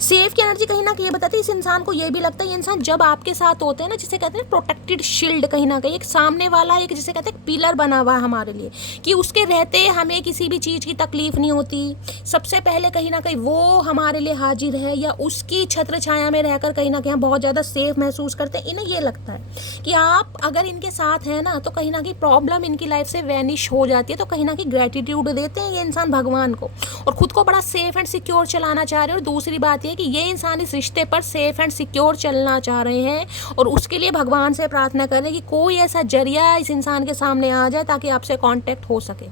सेफ की एनर्जी कहीं ना कहीं बताती है इस इंसान को, ये भी लगता है ये इंसान जब आपके साथ होते हैं ना, जिसे कहते हैं प्रोटेक्टेड शील्ड, कहीं ना कहीं एक सामने वाला एक जिसे कहते हैं पिलर बना हुआ है हमारे लिए, कि उसके रहते हमें किसी भी चीज़ की तकलीफ नहीं होती। सबसे पहले कहीं ना कहीं वो हमारे लिए हाजिर है, या उसकी छत्र छाया में रहकर कहीं ना कहीं हम बहुत ज़्यादा सेफ महसूस करते हैं। इन्हें ये लगता है कि आप अगर इनके साथ हैं ना, तो कहीं ना कहीं प्रॉब्लम इनकी लाइफ से वैनिश हो जाती है। तो कहीं ना कहीं ग्रेटिट्यूड देते हैं ये इंसान भगवान को, और खुद को बड़ा सेफ एंड सिक्योर चलाना चाह रहे हैं। और दूसरी बात ये कि ये इंसान इस रिश्ते पर सेफ एंड सिक्योर चलना चाह रहे हैं, और उसके लिए भगवान से प्रार्थना कर रहे हैं कि कोई ऐसा जरिया इस इंसान के सामने आ जाए ताकि आपसे कांटेक्ट हो सके।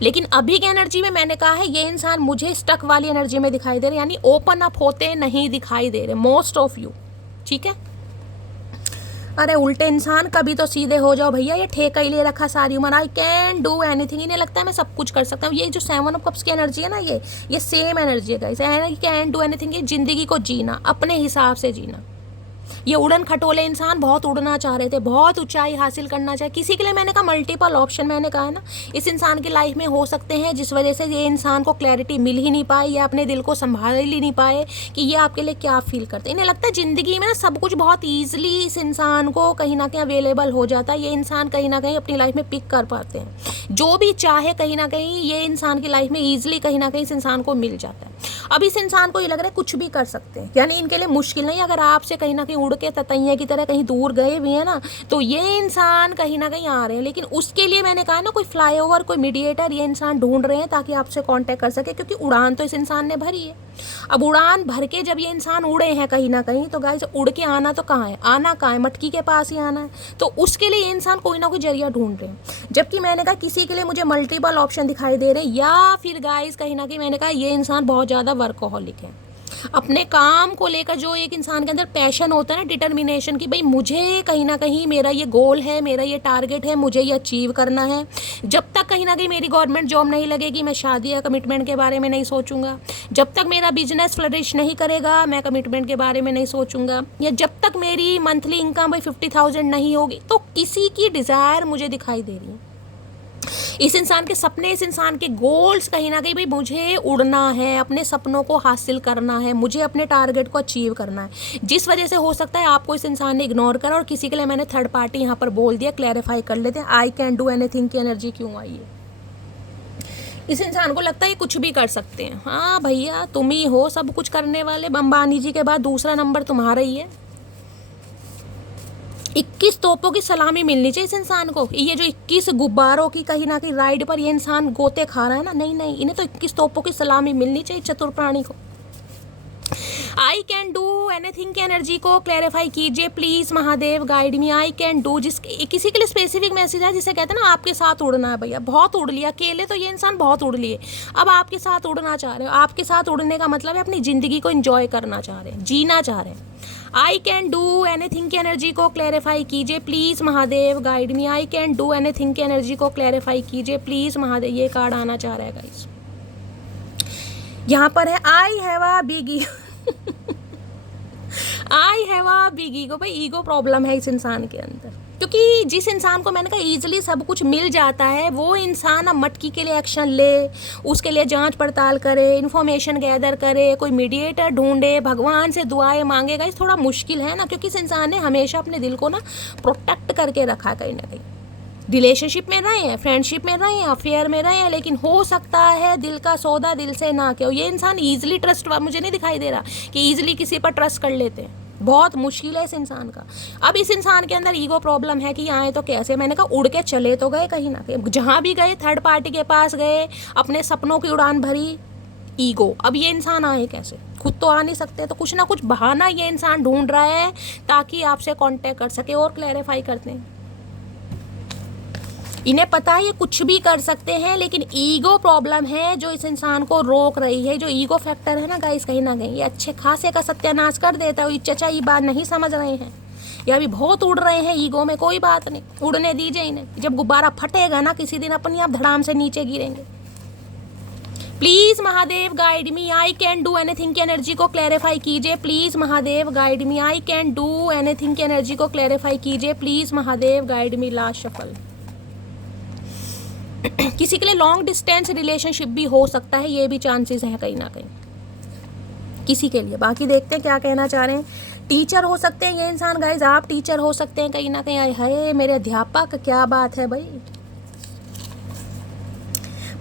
लेकिन अभी की एनर्जी में मैंने कहा है ये इंसान मुझे स्टक वाली एनर्जी में दिखाई दे रहे, यानी ओपन अप होते नहीं दिखाई दे रहे मोस्ट ऑफ यू। ठीक है, अरे उल्टे इंसान, कभी तो सीधे हो जाओ भैया। ये ठेका ही ले रखा सारी उम्र, आई कैन डू एनीथिंग। इन्हें लगता है मैं सब कुछ कर सकता हूँ। ये जो 7 ऑफ कप्स की एनर्जी है ना, ये सेम एनर्जी है गाइस, कैन डू एनीथिंग। ये जिंदगी को जीना, अपने हिसाब से जीना। ये उड़न खटोले इंसान बहुत उड़ना चाह रहे थे, बहुत ऊंचाई हासिल करना चाहे। किसी के लिए मैंने कहा मल्टीपल ऑप्शन, मैंने कहा है ना, इस इंसान की लाइफ में हो सकते हैं, जिस वजह से ये इंसान को क्लैरिटी मिल ही नहीं पाए, या अपने दिल को संभाल ही नहीं पाए कि ये आपके लिए क्या फील करते हैं। इन्हें लगता है जिंदगी में ना सब कुछ बहुत ईजिली इस इंसान को कहीं ना कहीं अवेलेबल हो जाता है। ये इंसान कहीं ना कहीं अपनी लाइफ में पिक कर पाते हैं, जो भी चाहे कहीं ना कहीं ये इंसान की लाइफ में ईजिली कहीं ना कहीं इस इंसान को मिल जाता है। अब इस इंसान को ये लग रहा है कुछ भी कर सकते हैं, यानी इनके लिए मुश्किल नहीं। अगर आपसे कहीं ना कहीं उड़ के ततैया की तरह कहीं दूर गए भी है ना, तो ये इंसान कहीं ना कहीं आ रहे हैं। लेकिन उसके लिए मैंने कहा ना, कोई फ्लाईओवर, कोई मीडिएटर ये इंसान ढूंढ रहे हैं ताकि आपसे कांटेक्ट कर सके, क्योंकि उड़ान तो इस इंसान ने भरी है। अब उड़ान भर के जब ये इंसान उड़े हैं कहीं ना कहीं, तो गाइस उड़ के आना तो कहाँ है, आना कहाँ है, मटकी के पास ही आना है। तो उसके लिए ये इंसान कोई ना कोई जरिया ढूंढ रहे हैं। जबकि मैंने कहा किसी के लिए मुझे मल्टीपल ऑप्शन दिखाई दे रहे हैं, या फिर गाइस कहीं ना कहीं मैंने कहा ये इंसान बहुत ज़्यादा वर्कहोलिक है। अपने काम को लेकर जो एक इंसान के अंदर पैशन होता है ना, डिटर्मिनेशन की, भाई मुझे कहीं ना कहीं मेरा ये गोल है, मेरा ये टारगेट है, मुझे ये अचीव करना है। जब तक कहीं ना कहीं मेरी गवर्नमेंट जॉब नहीं लगेगी, मैं शादी या कमिटमेंट के बारे में नहीं सोचूंगा। जब तक मेरा बिजनेस फ्लरिश नहीं करेगा, मैं कमिटमेंट के बारे में नहीं सोचूंगा। या जब तक मेरी मंथली इनकम भाई 50,000 नहीं होगी। तो किसी की डिज़ायर मुझे दिखाई दे रही है, इस इंसान के सपने, इस इंसान के गोल्स कहीं ना कहीं भाई मुझे उड़ना है, अपने सपनों को हासिल करना है, मुझे अपने टारगेट को अचीव करना है। जिस वजह से हो सकता है आपको इस इंसान ने इग्नोर करा, और किसी के लिए मैंने थर्ड पार्टी यहाँ पर बोल दिया। क्लैरिफाई कर लेते हैं, आई कैन डू एनीथिंग की एनर्जी क्यों आई है। इस इंसान को लगता है ये कुछ भी कर सकते हैं। हाँ भैया, तुम ही हो सब कुछ करने वाले, अंबानी जी के बाद दूसरा नंबर तुम्हारा ही है। 21 तोपों की सलामी मिलनी चाहिए इस इंसान को। ये जो 21 गुब्बारों की कहीं ना कहीं राइड पर ये इंसान गोते खा रहा है ना, नहीं नहीं, इन्हें तो 21 तोपों की सलामी मिलनी चाहिए चतुर प्राणी को। आई कैन डू एनीथिंग की एनर्जी को क्लैरिफाई कीजिए please, Mahadev guide me. I can do, किसी के लिए स्पेसिफिक मैसेज है, जिसे कहते हैं ना आपके साथ उड़ना है। भैया बहुत उड़ लिया, अकेले तो ये इंसान बहुत उड़ लिए, अब आपके साथ उड़ना चाह रहे हो। आपके साथ उड़ने का मतलब है अपनी जिंदगी को एंजॉय करना चाह रहे हैं, जीना चाह रहे हैं। आई कैन डू एनीथिंग की एनर्जी को क्लैरिफाई कीजिए please, Mahadev guide me. I can do anything की एनर्जी को क्लैरिफाई कीजिए प्लीज, महादेव। ये कार्ड आना चाह रहा है गाइस, यहाँ पर है I have a big I have a big ego. भाई ईगो प्रॉब्लम है इस इंसान के अंदर, क्योंकि जिस इंसान को मैंने कहा ईजिली सब कुछ मिल जाता है, वो इंसान अब मटकी के लिए एक्शन ले, उसके लिए जांच पड़ताल करे, इन्फॉर्मेशन गैदर करे, कोई मीडिएटर ढूंढे, भगवान से दुआएं मांगेगा, इस थोड़ा मुश्किल है ना। क्योंकि इस इंसान ने हमेशा अपने दिल को ना प्रोटेक्ट करके रखा, कहीं ना कहीं रिलेशनशिप में रहे हैं, फ्रेंडशिप में रहे हैं, अफेयर में रहे हैं, लेकिन हो सकता है दिल का सौदा दिल से ना किया। ये इंसान ईजिली ट्रस्ट, मुझे नहीं दिखाई दे रहा कि ईजिली किसी पर ट्रस्ट कर लेते हैं, बहुत मुश्किल है इस इंसान का। अब इस इंसान के अंदर ईगो प्रॉब्लम है कि आए तो कैसे, मैंने कहा उड़ के चले तो गए कहीं ना कहीं, जहाँ भी गए थर्ड पार्टी के पास गए, अपने सपनों की उड़ान भरी, ईगो। अब ये इंसान आए कैसे, खुद तो आ नहीं सकते, तो कुछ ना कुछ बहाना ये इंसान ढूंढ रहा है ताकि आपसे कांटेक्ट कर सके। और क्लैरिफाई करते हैं, इन्हें पता है ये कुछ भी कर सकते हैं, लेकिन ईगो प्रॉब्लम है जो इस इंसान को रोक रही है। जो ईगो फैक्टर है ना गाइस, कहीं ना कहीं ये अच्छे खासे का सत्यानाश कर देता है। चचा ये बात नहीं समझ रहे हैं, या अभी बहुत उड़ रहे हैं ईगो में। कोई बात नहीं, उड़ने दीजिए इन्हें। जब गुब्बारा फटेगा ना किसी दिन, अपने आप धड़ाम से नीचे गिरेंगे। Please Mahadev guide me, I can do anything की एनर्जी को क्लैरिफाई कीजिए। Please Mahadev guide me, I can do anything की एनर्जी को क्लैरिफाई कीजिए। Please Mahadev guide me. Last shuffle. किसी के लिए लॉन्ग डिस्टेंस रिलेशनशिप भी हो सकता है, ये भी चांसेस हैं कहीं ना कहीं किसी के लिए। बाकी देखते हैं क्या कहना चाह रहे हैं। टीचर हो सकते हैं ये इंसान गाइज, आप टीचर हो सकते हैं कहीं ना कहीं। आए हाय मेरे अध्यापक, क्या बात है भाई।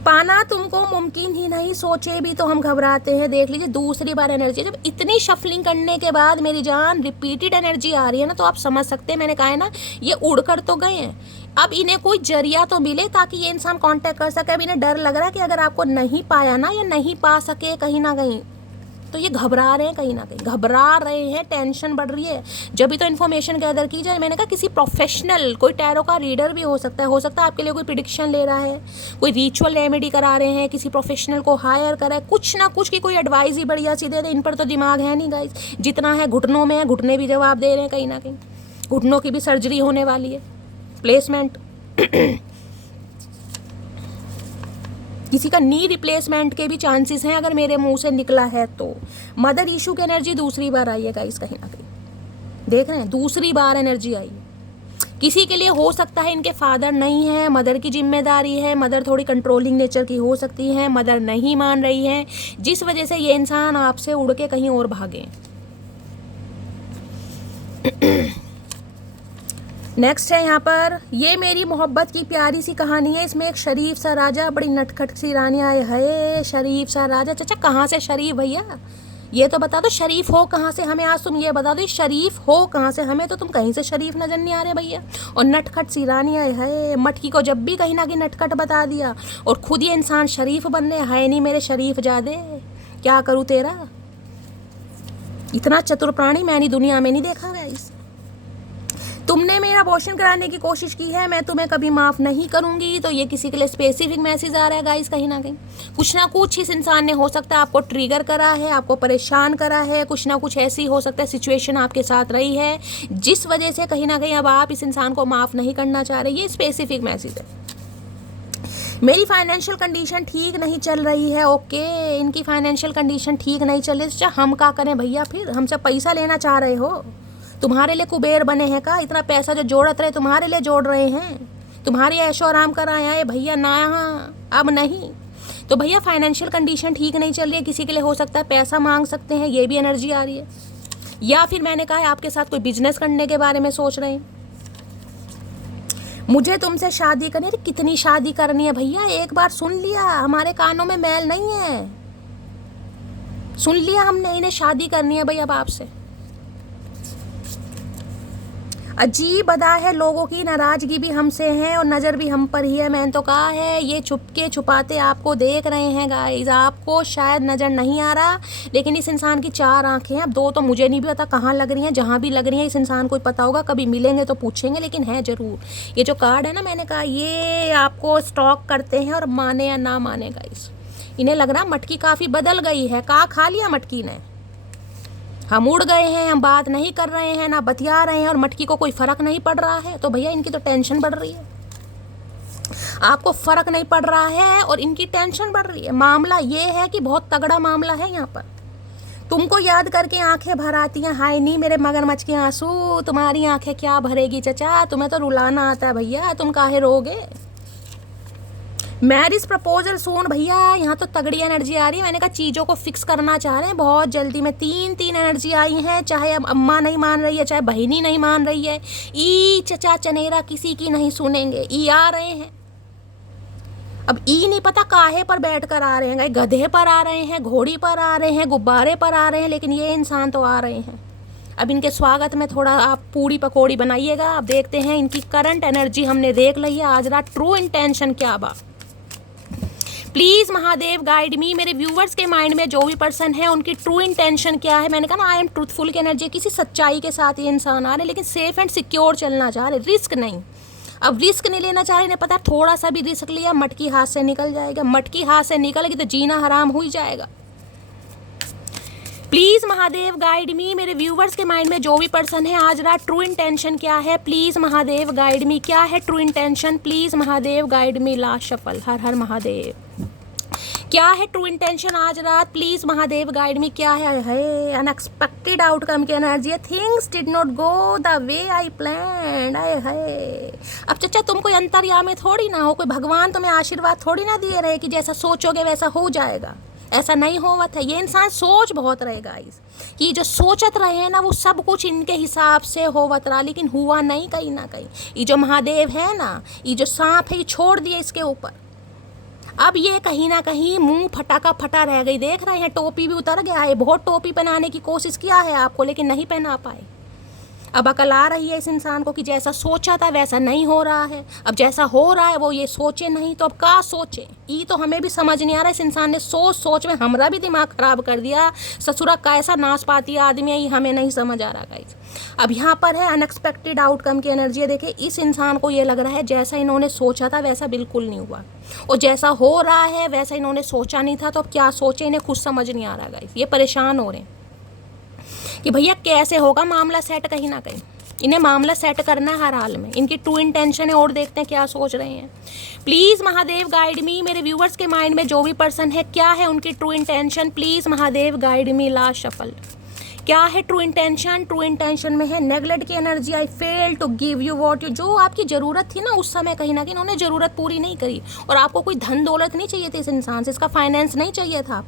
पाना तुमको मुमकिन ही नहीं, सोचे भी तो हम घबराते हैं। देख लीजिए दूसरी बार एनर्जी। जब इतनी शफलिंग करने के बाद मेरी जान रिपीटेड एनर्जी आ रही है ना, तो आप समझ सकते हैं। मैंने कहा है ना, ये उड़कर तो गए हैं। अब इन्हें कोई जरिया तो मिले ताकि ये इंसान कांटेक्ट कर सके। अब इन्हें डर लग रहा है कि अगर आपको नहीं पाया ना, या नहीं पा सके कहीं ना कहीं, तो ये घबरा रहे हैं कहीं ना कहीं, घबरा रहे हैं, टेंशन बढ़ रही है। जब भी तो इन्फॉर्मेशन गैदर की जाए। मैंने कहा किसी प्रोफेशनल, कोई टैरो का रीडर भी हो सकता है। आपके लिए कोई प्रिडिक्शन ले रहा है, कोई रिचुअल रेमेडी करा रहे हैं, किसी प्रोफेशनल को हायर करा है, कुछ ना कुछ की कोई एडवाइस ही बढ़िया सी दे दे। इन पर तो दिमाग है नहीं गाइस, जितना है घुटनों में है। घुटने भी जवाब दे रहे हैं कहीं ना कहीं। घुटनों की भी सर्जरी होने वाली है, प्लेसमेंट किसी का नी रिप्लेसमेंट के भी चांसेस हैं अगर मेरे मुंह से निकला है तो। मदर इशू की एनर्जी दूसरी बार आई है गाइस, कहीं ना कहीं देख रहे हैं, दूसरी बार एनर्जी आई है। किसी के लिए हो सकता है इनके फादर नहीं है, मदर की जिम्मेदारी है। मदर थोड़ी कंट्रोलिंग नेचर की हो सकती है, मदर नहीं मान रही है, जिस वजह से ये इंसान आपसे उड़ के कहीं और भागे। नेक्स्ट है यहाँ पर, ये मेरी मोहब्बत की प्यारी सी कहानी है। इसमें एक शरीफ सा राजा, बड़ी नटखट सी रानी आए है। शरीफ सा राजा, चाचा कहाँ से शरीफ भैया, ये तो बता दो शरीफ हो कहाँ से हमें। आज तुम ये बता दो शरीफ हो कहाँ से हमें, तो तुम कहीं से शरीफ नजर नहीं आ रहे भैया। और नटखट सी रानी आए है। मटकी को जब भी कहीं ना कहीं नटखट बता दिया, और खुद ये इंसान शरीफ बनने है नहीं मेरे शरीफ जादे। क्या करूँ तेरा, इतना चतुर प्राणी मैंने दुनिया में नहीं देखा गाइस। तुमने मेरा अबॉर्शन कराने की कोशिश की है, मैं तुम्हें कभी माफ़ नहीं करूंगी। तो ये किसी के लिए स्पेसिफिक मैसेज आ रहा है गाइस, कहीं ना कुछ इस इंसान ने हो सकता है आपको ट्रिगर करा है, आपको परेशान करा है। कुछ ना कुछ ऐसी हो सकता है सिचुएशन आपके साथ रही है, जिस वजह से कहीं ना कहीं अब आप इस इंसान को माफ़ नहीं करना चाह रहे। ये स्पेसिफिक मैसेज है। मेरी फाइनेंशियल कंडीशन ठीक नहीं चल रही है। ओके, इनकी फाइनेंशियल कंडीशन ठीक नहीं चल रही, हम क्या करें भैया। फिर हमसे पैसा लेना चाह रहे हो, तुम्हारे लिए कुबेर बने हैं का। इतना पैसा जो जोड़त रहे तुम्हारे लिए जोड़ रहे हैं, तुम्हारी ऐशो आराम कराए आए भैया ना, अब नहीं। तो भैया फाइनेंशियल कंडीशन ठीक नहीं चल रही है, किसी के लिए हो सकता है पैसा मांग सकते हैं, ये भी एनर्जी आ रही है। या फिर मैंने कहा है आपके साथ कोई बिजनेस करने के बारे में सोच रहे हैं। मुझे तुमसे शादी करनी है। कितनी शादी करनी है भैया, एक बार सुन लिया, हमारे कानों में मैल नहीं है, सुन लिया हमने, इन्हें शादी करनी है भैया अब आपसे। अजीब अदा है, लोगों की नाराजगी भी हमसे है और नज़र भी हम पर ही है। मैंने तो कहा है ये छुपके छुपाते आपको देख रहे हैं गाइस, आपको शायद नज़र नहीं आ रहा, लेकिन इस इंसान की 4 आंखें हैं। अब 2 तो मुझे नहीं भी पता कहाँ लग रही हैं, जहाँ भी लग रही हैं इस इंसान को पता होगा, कभी मिलेंगे तो पूछेंगे, लेकिन है ज़रूर। ये जो कार्ड है ना, मैंने कहा ये आपको स्टॉक करते हैं, और माने या ना माने गाइस, इन्हें लग रहा मटकी काफ़ी बदल गई है। कहाँ खा लिया मटकी ने, हम उड़ गए हैं, हम बात नहीं कर रहे हैं, ना बतिया रहे हैं, और मटकी को कोई फर्क नहीं पड़ रहा है। तो भैया इनकी तो टेंशन बढ़ रही है, आपको फर्क नहीं पड़ रहा है और इनकी टेंशन बढ़ रही है। मामला ये है कि बहुत तगड़ा मामला है यहाँ पर। तुमको याद करके आंखें भर आती हैं, हाय नहीं मेरे मगरमच्छ के आंसू, तुम्हारी आंखें क्या भरेगी चचा, तुम्हें तो रुलाना आता है भैया, तुम काहे रोगे। मैरिज प्रपोजल सून भैया, यहाँ तो तगड़ी एनर्जी आ रही है। मैंने कहा चीज़ों को फिक्स करना चाह रहे हैं बहुत जल्दी में। 3 एनर्जी आई हैं, चाहे अब अम्मा नहीं मान रही है, चाहे बहनी नहीं मान रही है, ई चचा चनेरा किसी की नहीं सुनेंगे। ई आ रहे हैं, अब ई नहीं पता काहे पर बैठ कर आ रहे हैं, गधे पर आ रहे हैं, घोड़ी पर आ रहे हैं, गुब्बारे पर आ रहे हैं, लेकिन ये इंसान तो आ रहे हैं। अब इनके स्वागत में थोड़ा आप पूड़ी पकौड़ी बनाइएगा। अब देखते हैं इनकी करंट एनर्जी हमने देख ली है, आज रात ट्रू इंटेंशन क्या बा। प्लीज़ महादेव गाइड मी, मेरे व्यूवर्स के माइंड में जो भी पर्सन है उनकी ट्रू इंटेंशन क्या है। मैंने कहा ना आई एम ट्रूथफुल की एनर्जी, किसी सच्चाई के साथ ये इंसान आ रहे हैं, लेकिन सेफ एंड सिक्योर चलना चाह रहे, रिस्क नहीं। अब रिस्क नहीं लेना चाह रहे, नहीं पता थोड़ा सा भी रिस्क लिया मटकी हाथ से निकल जाएगा, मटकी हाथ से निकलेगी तो जीना हराम हो ही जाएगा। प्लीज़ महादेव गाइड मी, मेरे व्यूवर्स के माइंड में जो भी पर्सन है आज रात ट्रू इंटेंशन क्या है, प्लीज़ महादेव गाइड मी, क्या है true intention, please Mahadev guide me. Last shuffle, Har Har Mahadev. क्या है ट्रू इंटेंशन आज रात, प्लीज़ महादेव गाइड मी, क्या है अनएक्सपेक्टेड आउटकम की एनर्जी है, things did not go the way I planned. है अब चचा तुम कोई अंतर्यामी थोड़ी ना हो, कोई भगवान तुम्हें आशीर्वाद थोड़ी ना दिए रहे कि जैसा सोचोगे वैसा हो जाएगा, ऐसा नहीं होवत है। ये इंसान सोच बहुत रहे गाइस कि जो सोचत रहे हैं ना वो सब कुछ इनके हिसाब से होवत रहा, लेकिन हुआ नहीं कहीं ना कहीं। ये जो महादेव है ना, ये जो सांप है ये छोड़ दिए इसके ऊपर, अब ये कहीं ना कहीं मुंह फटा का फटा रह गई। देख रहे हैं टोपी भी उतर गया है, बहुत टोपी पहनाने की कोशिश किया है आपको लेकिन नहीं पहना पाए। अब अकल आ रही है इस इंसान को कि जैसा सोचा था वैसा नहीं हो रहा है, अब जैसा हो रहा है वो ये सोचे नहीं तो अब क्या सोचे, ये तो हमें भी समझ नहीं आ रहा। इस इंसान ने सोच सोच में हमारा भी दिमाग खराब कर दिया, ससुरा कैसा नाशपाती आदमी है ये हमें नहीं समझ आ रहा गाइस। अब यहाँ पर है अनएक्सपेक्टेड आउटकम की एनर्जी है। देखिए इस इंसान को ये लग रहा है जैसा इन्होंने सोचा था वैसा बिल्कुल नहीं हुआ, और जैसा हो रहा है वैसा इन्होंने सोचा नहीं था, तो अब क्या सोचे इन्हें खुद समझ नहीं आ रहा गाइस। ये परेशान हो रहे हैं कि भैया कैसे होगा मामला सेट, कहीं ना कहीं इन्हें मामला सेट करना है हर हाल में, इनकी ट्रू इंटेंशन है। और देखते हैं क्या सोच रहे हैं। प्लीज़ महादेव गाइड मी, मेरे व्यूवर्स के माइंड में जो भी पर्सन है क्या है उनकी true intention, please Mahadev guide me. Last shuffle, क्या है ट्रू इंटेंशन, ट्रू इंटेंशन में है नेगलेक्ट की energy, I fail to give you what you, जो आपकी ज़रूरत थी ना उस समय कहीं ना कहीं इन्होंने ज़रूरत पूरी नहीं करी। और आपको कोई धन दौलत नहीं चाहिए थी इस इंसान से, इसका फाइनेंस नहीं चाहिए था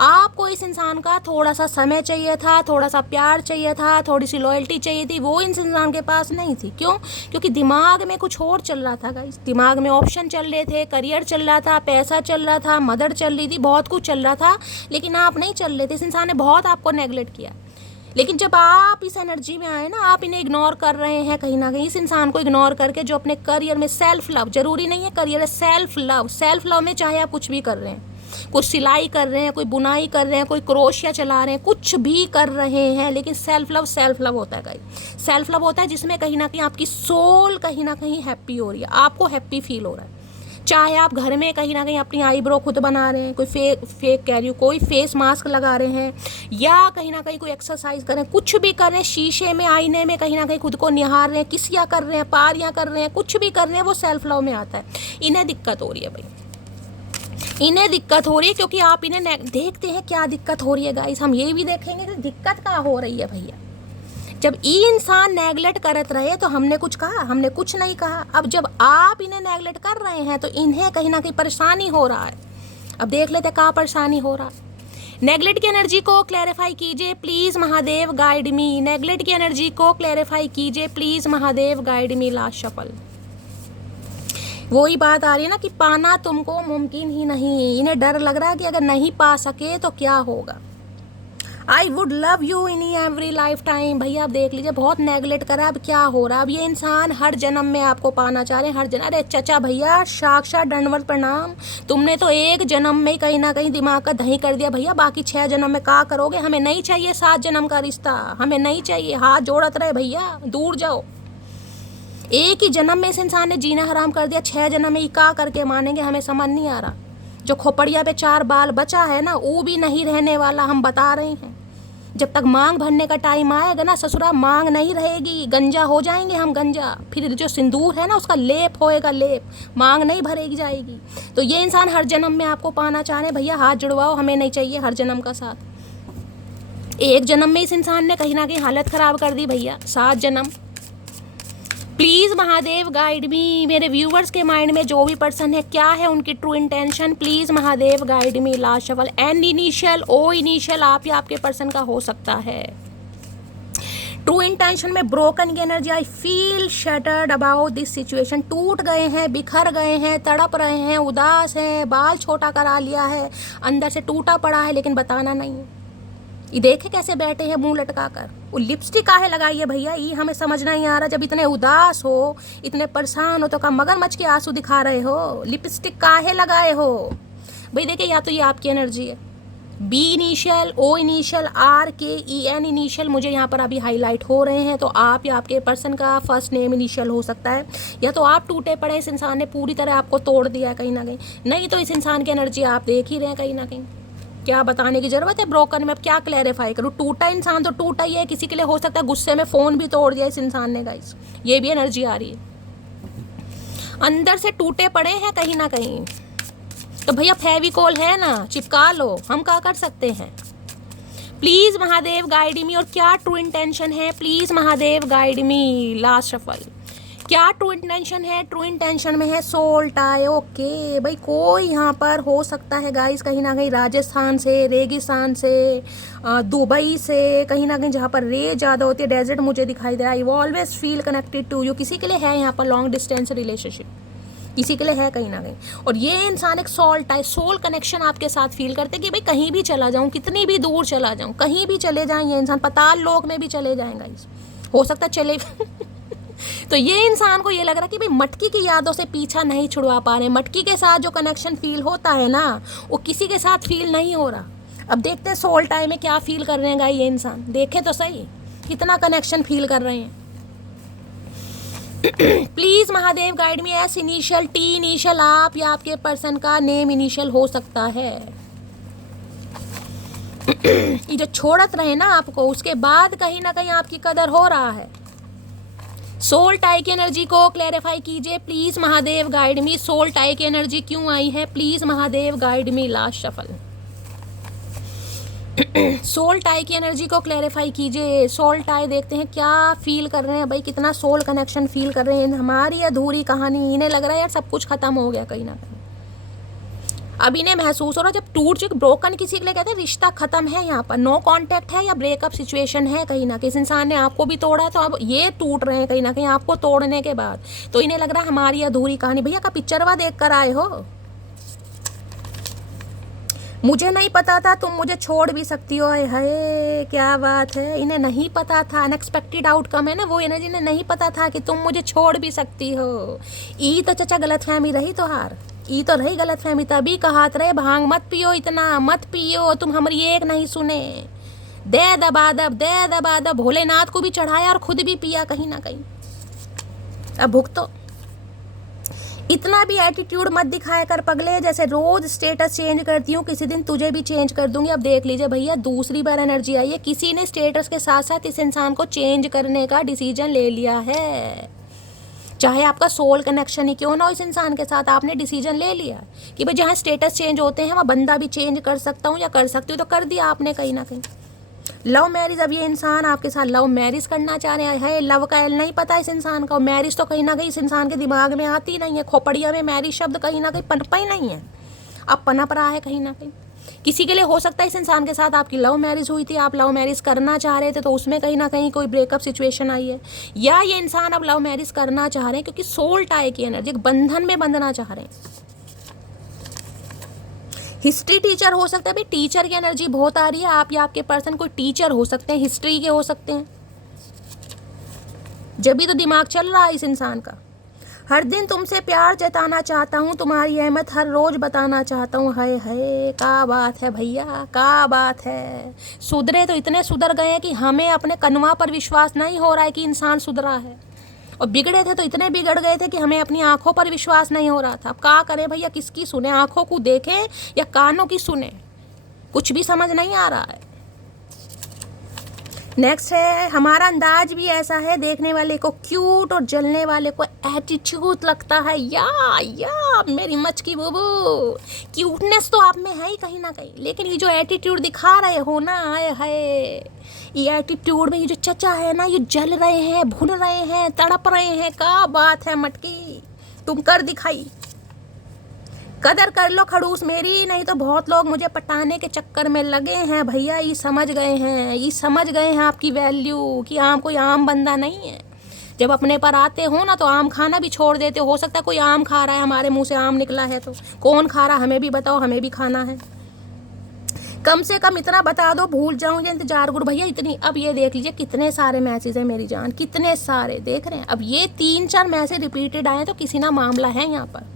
आपको इस इंसान का थोड़ा सा समय चाहिए था, थोड़ा सा प्यार चाहिए था, थोड़ी सी लॉयल्टी चाहिए थी, वो इस इंसान के पास नहीं थी। क्यों? क्योंकि दिमाग में कुछ और चल रहा था गाइस, दिमाग में ऑप्शन चल रहे थे, करियर चल रहा था, पैसा चल रहा था, मदर चल रही थी, बहुत कुछ चल रहा था, लेकिन आप नहीं चल रहे थे। इस इंसान ने बहुत आपको नेगलेक्ट किया, लेकिन जब आप इस एनर्जी में आए ना, आप इन्हें इग्नोर कर रहे हैं कहीं ना कहीं। इस इंसान को इग्नोर करके जो अपने करियर में सेल्फ लव, जरूरी नहीं है करियर है, सेल्फ लव में चाहे आप कुछ भी कर रहे हैं, कुछ सिलाई कर रहे हैं, कोई बुनाई कर रहे हैं, कोई क्रोशिया चला रहे हैं, कुछ भी कर रहे हैं, लेकिन सेल्फ लव होता है गाइस। सेल्फ लव होता है जिसमें कहीं ना कहीं आपकी सोल कहीं ना कहीं हैप्पी हो रही है, आपको हैप्पी फील हो रहा है। चाहे आप घर में कहीं ना कहीं अपनी आईब्रो खुद बना रहे हैं, कोई फेक कह रही हूँ, कोई फेस मास्क लगा रहे हैं, या कहीं ना कहीं कोई एक्सरसाइज कर रहे हैं, कुछ भी कर रहे हैं, शीशे में आईने में कहीं ना कहीं खुद को निहार रहे हैं, किसियाँ कर रहे हैं, पारियाँ कर रहे हैं, कुछ भी कर रहे हैं, वो सेल्फ लव में आता है। इन्हें दिक्कत हो रही है भाई, इन्हें दिक्कत हो रही है, क्योंकि आप इन्हें देखते हैं क्या दिक्कत हो रही है गाइस। हम ये भी देखेंगे कि दिक्कत क्या हो रही है भैया। जब ये इंसान नेगलेक्ट करत रहे तो हमने कुछ कहा? हमने कुछ नहीं कहा। अब जब आप इन्हें नेगलेक्ट कर रहे हैं तो इन्हें कहीं ना कहीं परेशानी हो रहा है। अब देख लेते क्या परेशानी हो रहा है। नेगलेक्ट की एनर्जी को क्लैरिफाई कीजिए please Mahadev guide me, neglect की एनर्जी को क्लैरिफाई कीजिए please Mahadev guide me. Last shuffle, वही बात आ रही है ना कि पाना तुमको मुमकिन ही नहीं। इन्हें डर लग रहा है कि अगर नहीं पा सके तो क्या होगा। I would love you in every life time. भैया आप देख लीजिए, बहुत नेगलेक्ट करा, अब क्या हो रहा है। अब ये इंसान हर जन्म में आपको पाना चाह रहे हैं, हर जन्म। अरे चचा भैया साक्षात दंडवत प्रणाम, तुमने तो एक जन्म में ही कहीं ना कहीं दिमाग का दही कर दिया भैया, बाकी 6 जन्म में क्या करोगे। हमें नहीं चाहिए 7 जन्म का रिश्ता, हमें नहीं चाहिए। हाथ जोड़त रहे भैया, दूर जाओ। एक ही जन्म में इस इंसान ने जीना हराम कर दिया, 6 जन्म में ही क्या करके मानेंगे, हमें समझ नहीं आ रहा। जो खोपड़िया पे 4 बाल बचा है ना, वो भी नहीं रहने वाला, हम बता रहे हैं। जब तक मांग भरने का टाइम आएगा ना ससुरा, मांग नहीं रहेगी, गंजा हो जाएंगे हम, गंजा। फिर जो सिंदूर है ना उसका लेप होएगा, लेप, मांग नहीं भरेगी जाएगी। तो ये इंसान हर जन्म में आपको पाना चाह रहे हैं भैया, हाथ जुड़वाओ, हमें नहीं चाहिए हर जन्म का साथ। एक जन्म में इस इंसान ने कहीं ना कहीं हालत ख़राब कर दी भैया, 7 जन्म। प्लीज़ महादेव गाइड मी, मेरे व्यूवर्स के माइंड में जो भी पर्सन है क्या है उनकी true intention, please Mahadev guide me. Last shuffle, N initial, O initial आप या आपके पर्सन का हो सकता है। ट्रू इंटेंशन में ब्रोकन की energy, I feel shattered about this situation. टूट गए हैं, बिखर गए हैं, तड़प रहे हैं, उदास हैं, बाल छोटा करा लिया है, अंदर से टूटा पड़ा है लेकिन बताना नहीं। ये देखे कैसे बैठे हैं मुंह लटका कर। वो लिपस्टिक काहे लगाई है भैया, ये हमें समझ नहीं आ रहा। जब इतने उदास हो, इतने परेशान हो, तो का मगरमच्छ के आंसू दिखा रहे हो, लिपस्टिक काहे लगाए हो भाई। देखिए या तो ये आपकी एनर्जी है, B initial, O initial, R K E an initial मुझे यहाँ पर अभी हाईलाइट हो रहे हैं। तो आप या आपके पर्सन का फर्स्ट नेम इनिशियल हो सकता है, या तो आप टूटे पड़े, इस इंसान ने पूरी तरह आपको तोड़ दिया कहीं ना कहीं, नहीं तो इस इंसान की एनर्जी आप देख ही रहे हैं कहीं ना कहीं। क्या बताने की ज़रूरत है ब्रोकन में, अब क्या क्लैरिफाई करूँ। टूटा इंसान तो टूटा ही है, किसी के लिए हो सकता है गुस्से में फ़ोन भी तोड़ दिया इस इंसान ने गाइस, ये भी एनर्जी आ रही है। अंदर से टूटे पड़े हैं कहीं ना कहीं, तो भैया फेविकोल है ना, चिपका लो, हम क्या कर सकते हैं। प्लीज महादेव गाइड मी, और क्या ट्रू इंटेंशन है, please Mahadev guide me. Last shuffle, क्या ट्रू इंटेंशन है, ट्रू इंटेंशन में है सोल टाई। ओके भाई, कोई यहाँ पर हो सकता है गाइस कहीं ना कहीं राजस्थान से, रेगिस्तान से, दुबई से, कहीं ना कहीं जहाँ पर रेत ज़्यादा होती है, डेजर्ट मुझे दिखाई दे रहा है। I always feel connected to you, किसी के लिए है यहाँ पर लॉन्ग डिस्टेंस रिलेशनशिप, किसी के लिए है कहीं ना कहीं। और ये इंसान एक सोल टाई, सोल कनेक्शन आपके साथ फील करते कि भाई कहीं भी चला जाऊं, कितनी भी दूर चला जाऊं, कहीं भी चले जाएं ये इंसान, पाताल लोक में भी चले जाएंगा, हो सकता है चले तो ये इंसान को ये लग रहा है कि भाई मटकी की यादों से पीछा नहीं छुड़वा पा रहे, मटकी के साथ जो कनेक्शन फील होता है ना, वो किसी के साथ फील नहीं हो रहा। अब देखते हैं सोल टाई में क्या फील कर रहे हैं ये इंसान, देखे तो सही कितना कनेक्शन फील कर रहे हैं। Please Mahadev guide me, S initial, T initial, आप या आपके पर्सन का नेम इनिशियल हो सकता है। ये जो छोड़त रहे ना आपको, उसके बाद कहीं ना कहीं आपकी कदर हो रहा है। सोल टाई की एनर्जी को क्लैरिफाई कीजिए please Mahadev guide me, soul tie की एनर्जी क्यों आई है, please Mahadev guide me. Last shuffle, soul tie की एनर्जी को क्लैरिफाई कीजिए। सोल टाई देखते हैं क्या फील कर रहे हैं भाई, कितना सोल कनेक्शन फील कर रहे हैं। हमारी अधूरी कहानी, इन्हें लग रहा है यार सब कुछ खत्म हो गया कहीं ना कहीं। अब इन्हें महसूस हो रहा है जब टूट चुके, ब्रोकन किसी के लिए कहते हैं रिश्ता खत्म है, यहाँ पर नो कांटेक्ट है या ब्रेकअप सिचुएशन है कहीं ना कहीं। इस इंसान ने आपको भी तोड़ा है, तो अब ये टूट रहे हैं कहीं ना कहीं आपको तोड़ने के बाद। तो इन्हें लग रहा है हमारी अधूरी कहानी। भैया का पिक्चरवा देख कर आए हो, मुझे नहीं पता था तुम मुझे छोड़ भी सकती हो। है क्या बात है, इन्हें नहीं पता था, अनएक्सपेक्टेड आउटकम है ना वो एनर्जी, इन्हें नहीं पता था कि तुम मुझे छोड़ भी सकती हो। ई तो चचा गलतफहमी रही, तो हार ई तो रही गलतफहमी, तभी कहात रहे भांग मत पियो, इतना मत पियो, तुम हमारी एक नहीं सुने। दे दबादब, दे दबादब, भोलेनाथ को भी चढ़ाया और खुद भी पिया कहीं ना कहीं। अब भुगतो, इतना भी एटीट्यूड मत दिखाया कर पगले, जैसे रोज स्टेटस चेंज करती हूँ, किसी दिन तुझे भी चेंज कर दूंगी। अब देख लीजिए भैया, दूसरी बार एनर्जी आई है, किसी ने स्टेटस के साथ साथ इस इंसान को चेंज करने का डिसीजन ले लिया है। चाहे आपका सोल कनेक्शन ही क्यों ना हो इस इंसान के साथ, आपने डिसीजन ले लिया कि भाई जहाँ स्टेटस चेंज होते हैं वहाँ बंदा भी चेंज कर सकता हूँ या कर सकती हूँ, तो कर दिया आपने कहीं ना कहीं। लव मैरिज, अब ये इंसान आपके साथ लव मैरिज करना चाह रहे हैं। लव का एल नहीं पता इस इंसान का, मैरिज तो कहीं ना कहीं इस इंसान के दिमाग में आती नहीं है। खोपड़िया में मैरिज शब्द कहीं ना कहीं पनपा ही नहीं है, अब पनप रहा है कहीं ना कहीं। किसी के लिए हो सकता है इस इंसान के साथ आपकी लव मैरिज हुई थी, आप लव मैरिज करना चाह रहे थे, तो उसमें कहीं ना कहीं कोई ब्रेकअप सिचुएशन आई है, या ये इंसान अब लव मैरिज करना चाह रहे हैं क्योंकि सोल टाई की एनर्जी, बंधन में बंधना चाह रहे हैं। हिस्ट्री टीचर हो सकता है, भाई टीचर की एनर्जी बहुत आ रही है, आप या आपके पर्सन कोई टीचर हो सकते हैं, हिस्ट्री के हो सकते हैं। जब भी तो दिमाग चल रहा है इस इंसान का। हर दिन तुमसे प्यार जताना चाहता हूँ, तुम्हारी अहमियत हर रोज बताना चाहता हूँ। हाय हाय, क्या बात है भैया, क्या बात है। सुधरे तो इतने सुधर गए हैं कि हमें अपने कनवा पर विश्वास नहीं हो रहा है कि इंसान सुधरा है, और बिगड़े थे तो इतने बिगड़ गए थे कि हमें अपनी आंखों पर विश्वास नहीं हो रहा था। अब क्या करें भैया, किसकी सुने, आंखों को देखें या कानों की सुने, कुछ भी समझ नहीं आ रहा है। नेक्स्ट है, हमारा अंदाज भी ऐसा है, देखने वाले को क्यूट और जलने वाले को एटीट्यूड लगता है। या मेरी मच की बुबू, क्यूटनेस तो आप में है ही कहीं ना कहीं, लेकिन ये जो एटीट्यूड दिखा रहे हो ना, आए हाय, ये एटीट्यूड में ये जो चचा है ना, ये जल रहे हैं, भुन रहे हैं, तड़प रहे हैं। क्या बात है मटकी, तुम कर दिखाई। कदर कर लो खड़ूस मेरी, नहीं तो बहुत लोग मुझे पटाने के चक्कर में लगे हैं भैया। ये समझ गए हैं, ये समझ गए हैं आपकी वैल्यू, कि आम कोई आम बंदा नहीं है। जब अपने पर आते हो ना तो आम खाना भी छोड़ देते हो सकता है कोई आम खा रहा है, हमारे मुंह से आम निकला है तो कौन खा रहा, हमें भी बताओ, हमें भी खाना है। कम से कम इतना बता दो, भूल जाऊँ या इंतजार करूँ भैया इतनी। अब ये देख लीजिए कितने सारे मैसेज हैं मेरी जान, कितने सारे देख रहे हैं। अब ये 3-4 मैसेज रिपीटेड आए तो किसी ना मामला है यहाँ पर,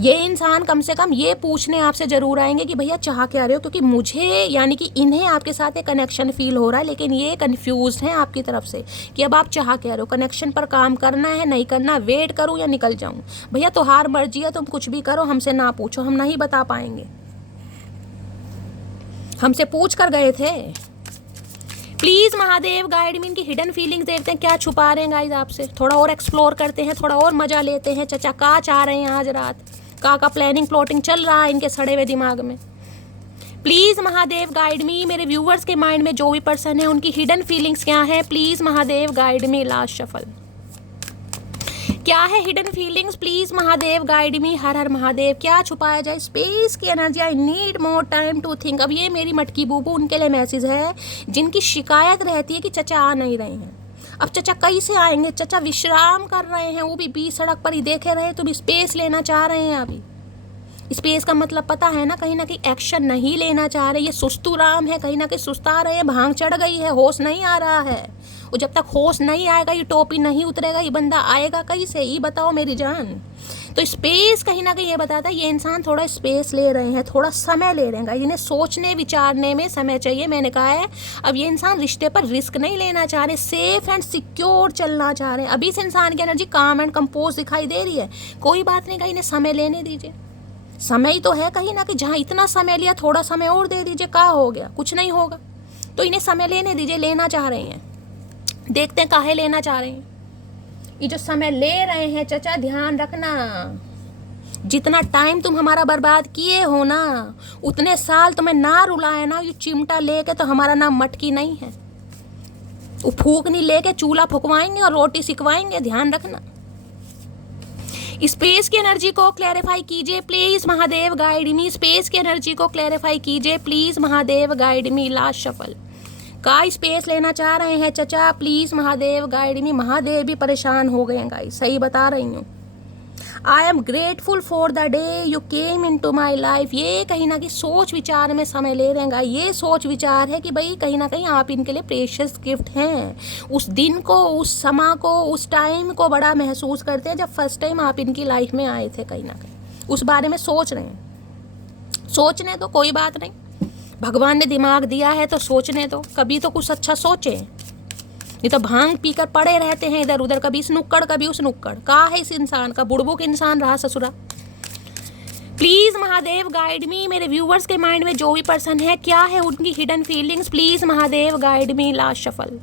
ये इंसान कम से कम ये पूछने आपसे ज़रूर आएंगे कि भैया चाह क्या रहे हो, क्योंकि मुझे यानी कि इन्हें आपके साथ एक कनेक्शन फील हो रहा है, लेकिन ये कंफ्यूज हैं आपकी तरफ से कि अब आप चाह क्या रहे हो, कनेक्शन पर काम करना है नहीं करना, वेट करूँ या निकल जाऊँ। भैया तुम्हार मर्जी है, तुम कुछ भी करो, हमसे ना पूछो, हम नहीं बता पाएंगे। हमसे पूछ कर गए थे। प्लीज़ महादेव गाइड मी, इनकी हिडन फीलिंग्स देखते हैं क्या छुपा रहे हैं गाइज आपसे, थोड़ा और एक्सप्लोर करते हैं, थोड़ा और मज़ा लेते हैं। चचा का चाह रहे हैं आज रात, का प्लानिंग प्लॉटिंग चल रहा है इनके सड़े हुए दिमाग में। प्लीज़ महादेव गाइड मी, मेरे व्यूवर्स के माइंड में जो भी पर्सन है उनकी हिडन फीलिंग्स क्या है, please Mahadev guide me. Last shuffle, क्या है hidden feelings, please Mahadev guide me. Har Har Mahadev, क्या छुपाया जाए, स्पेस की energy, I need more time to think. अब ये मेरी मटकी बूबू उनके लिए मैसेज है जिनकी शिकायत रहती है कि चचा आ नहीं रहे हैं। अब चचा कैसे आएंगे, चचा विश्राम कर रहे हैं, वो भी बीच सड़क पर ही देखे रहे, तुम स्पेस लेना चाह रहे हैं। अभी स्पेस का मतलब पता है ना कहीं एक्शन नहीं लेना चाह रहे, ये सुस्तू राम है, कहीं ना कहीं सुस्ता रहे हैं, भांग चढ़ गई है, होश नहीं आ रहा है। और जब तक होश नहीं आएगा, ये टोपी नहीं उतरेगा, ये बंदा आएगा कैसे, ये बताओ मेरी जान। तो स्पेस कहीं ना कहीं ये बताता है ये इंसान थोड़ा स्पेस ले रहे हैं, थोड़ा समय ले रहे हैं, इन्हें सोचने विचारने में समय चाहिए। मैंने कहा है अब ये इंसान रिश्ते पर रिस्क नहीं लेना चाह रहे, सेफ एंड सिक्योर चलना चाह रहे हैं। अभी इस इंसान की एनर्जी काम एंड कंपोज दिखाई दे रही है। कोई बात नहीं, कहीं इन्हें समय लेने दीजिए, समय ही तो है कहीं ना कहीं, जहाँ इतना समय लिया थोड़ा समय और दे दीजिए, क्या हो गया, कुछ नहीं होगा। तो इन्हें समय लेने दीजिए, लेना चाह रहे हैं, देखते हैं काहे लेना चाह रहे हैं। ये जो समय ले रहे हैं चचा, ध्यान रखना, जितना टाइम तुम हमारा बर्बाद किए हो ना, उतने साल तुम्हें ना रुलाए ना, ये चिमटा लेके तो हमारा नाम मटकी नहीं है। वो फूकनी लेके चूल्हा फुकवाएंगे और रोटी सिकवाएंगे, ध्यान रखना। स्पेस की एनर्जी को क्लैरिफाई कीजिए please Mahadev guide me. Space की एनर्जी को क्लैरिफाई कीजिए please Mahadev guide me. Last shuffle, का स्पेस लेना चाह रहे हैं चचा, प्लीज महादेव गाइड मी। महादेव भी परेशान हो गए हैं गाइस, सही बता रही हूँ। I am grateful for the day you came into my life. ये कहीं ना कहीं सोच विचार में समय ले रहे हैं। ये सोच विचार है कि भाई कहीं ना कहीं आप इनके लिए प्रेशियस गिफ्ट हैं। उस दिन को, उस समय को, उस टाइम को बड़ा महसूस करते हैं जब फर्स्ट टाइम आप इनकी लाइफ में आए थे। कहीं ना कहीं उस बारे में सोच रहे हैं। सोचने तो कोई बात नहीं, भगवान ने दिमाग दिया है तो सोचने दो, कभी तो कुछ अच्छा सोचें। ये तो भांग पीकर पड़े रहते हैं इधर उधर, कभी इस नुक्कड़ कभी उस नुक्कड़। कहाँ है इस इंसान का, बुड़बुक इंसान रहा ससुरा। प्लीज महादेव गाइड मी। मेरे व्यूवर्स के माइंड में जो भी पर्सन है, क्या है उनकी hidden feelings, please Mahadev guide me. Last shuffle,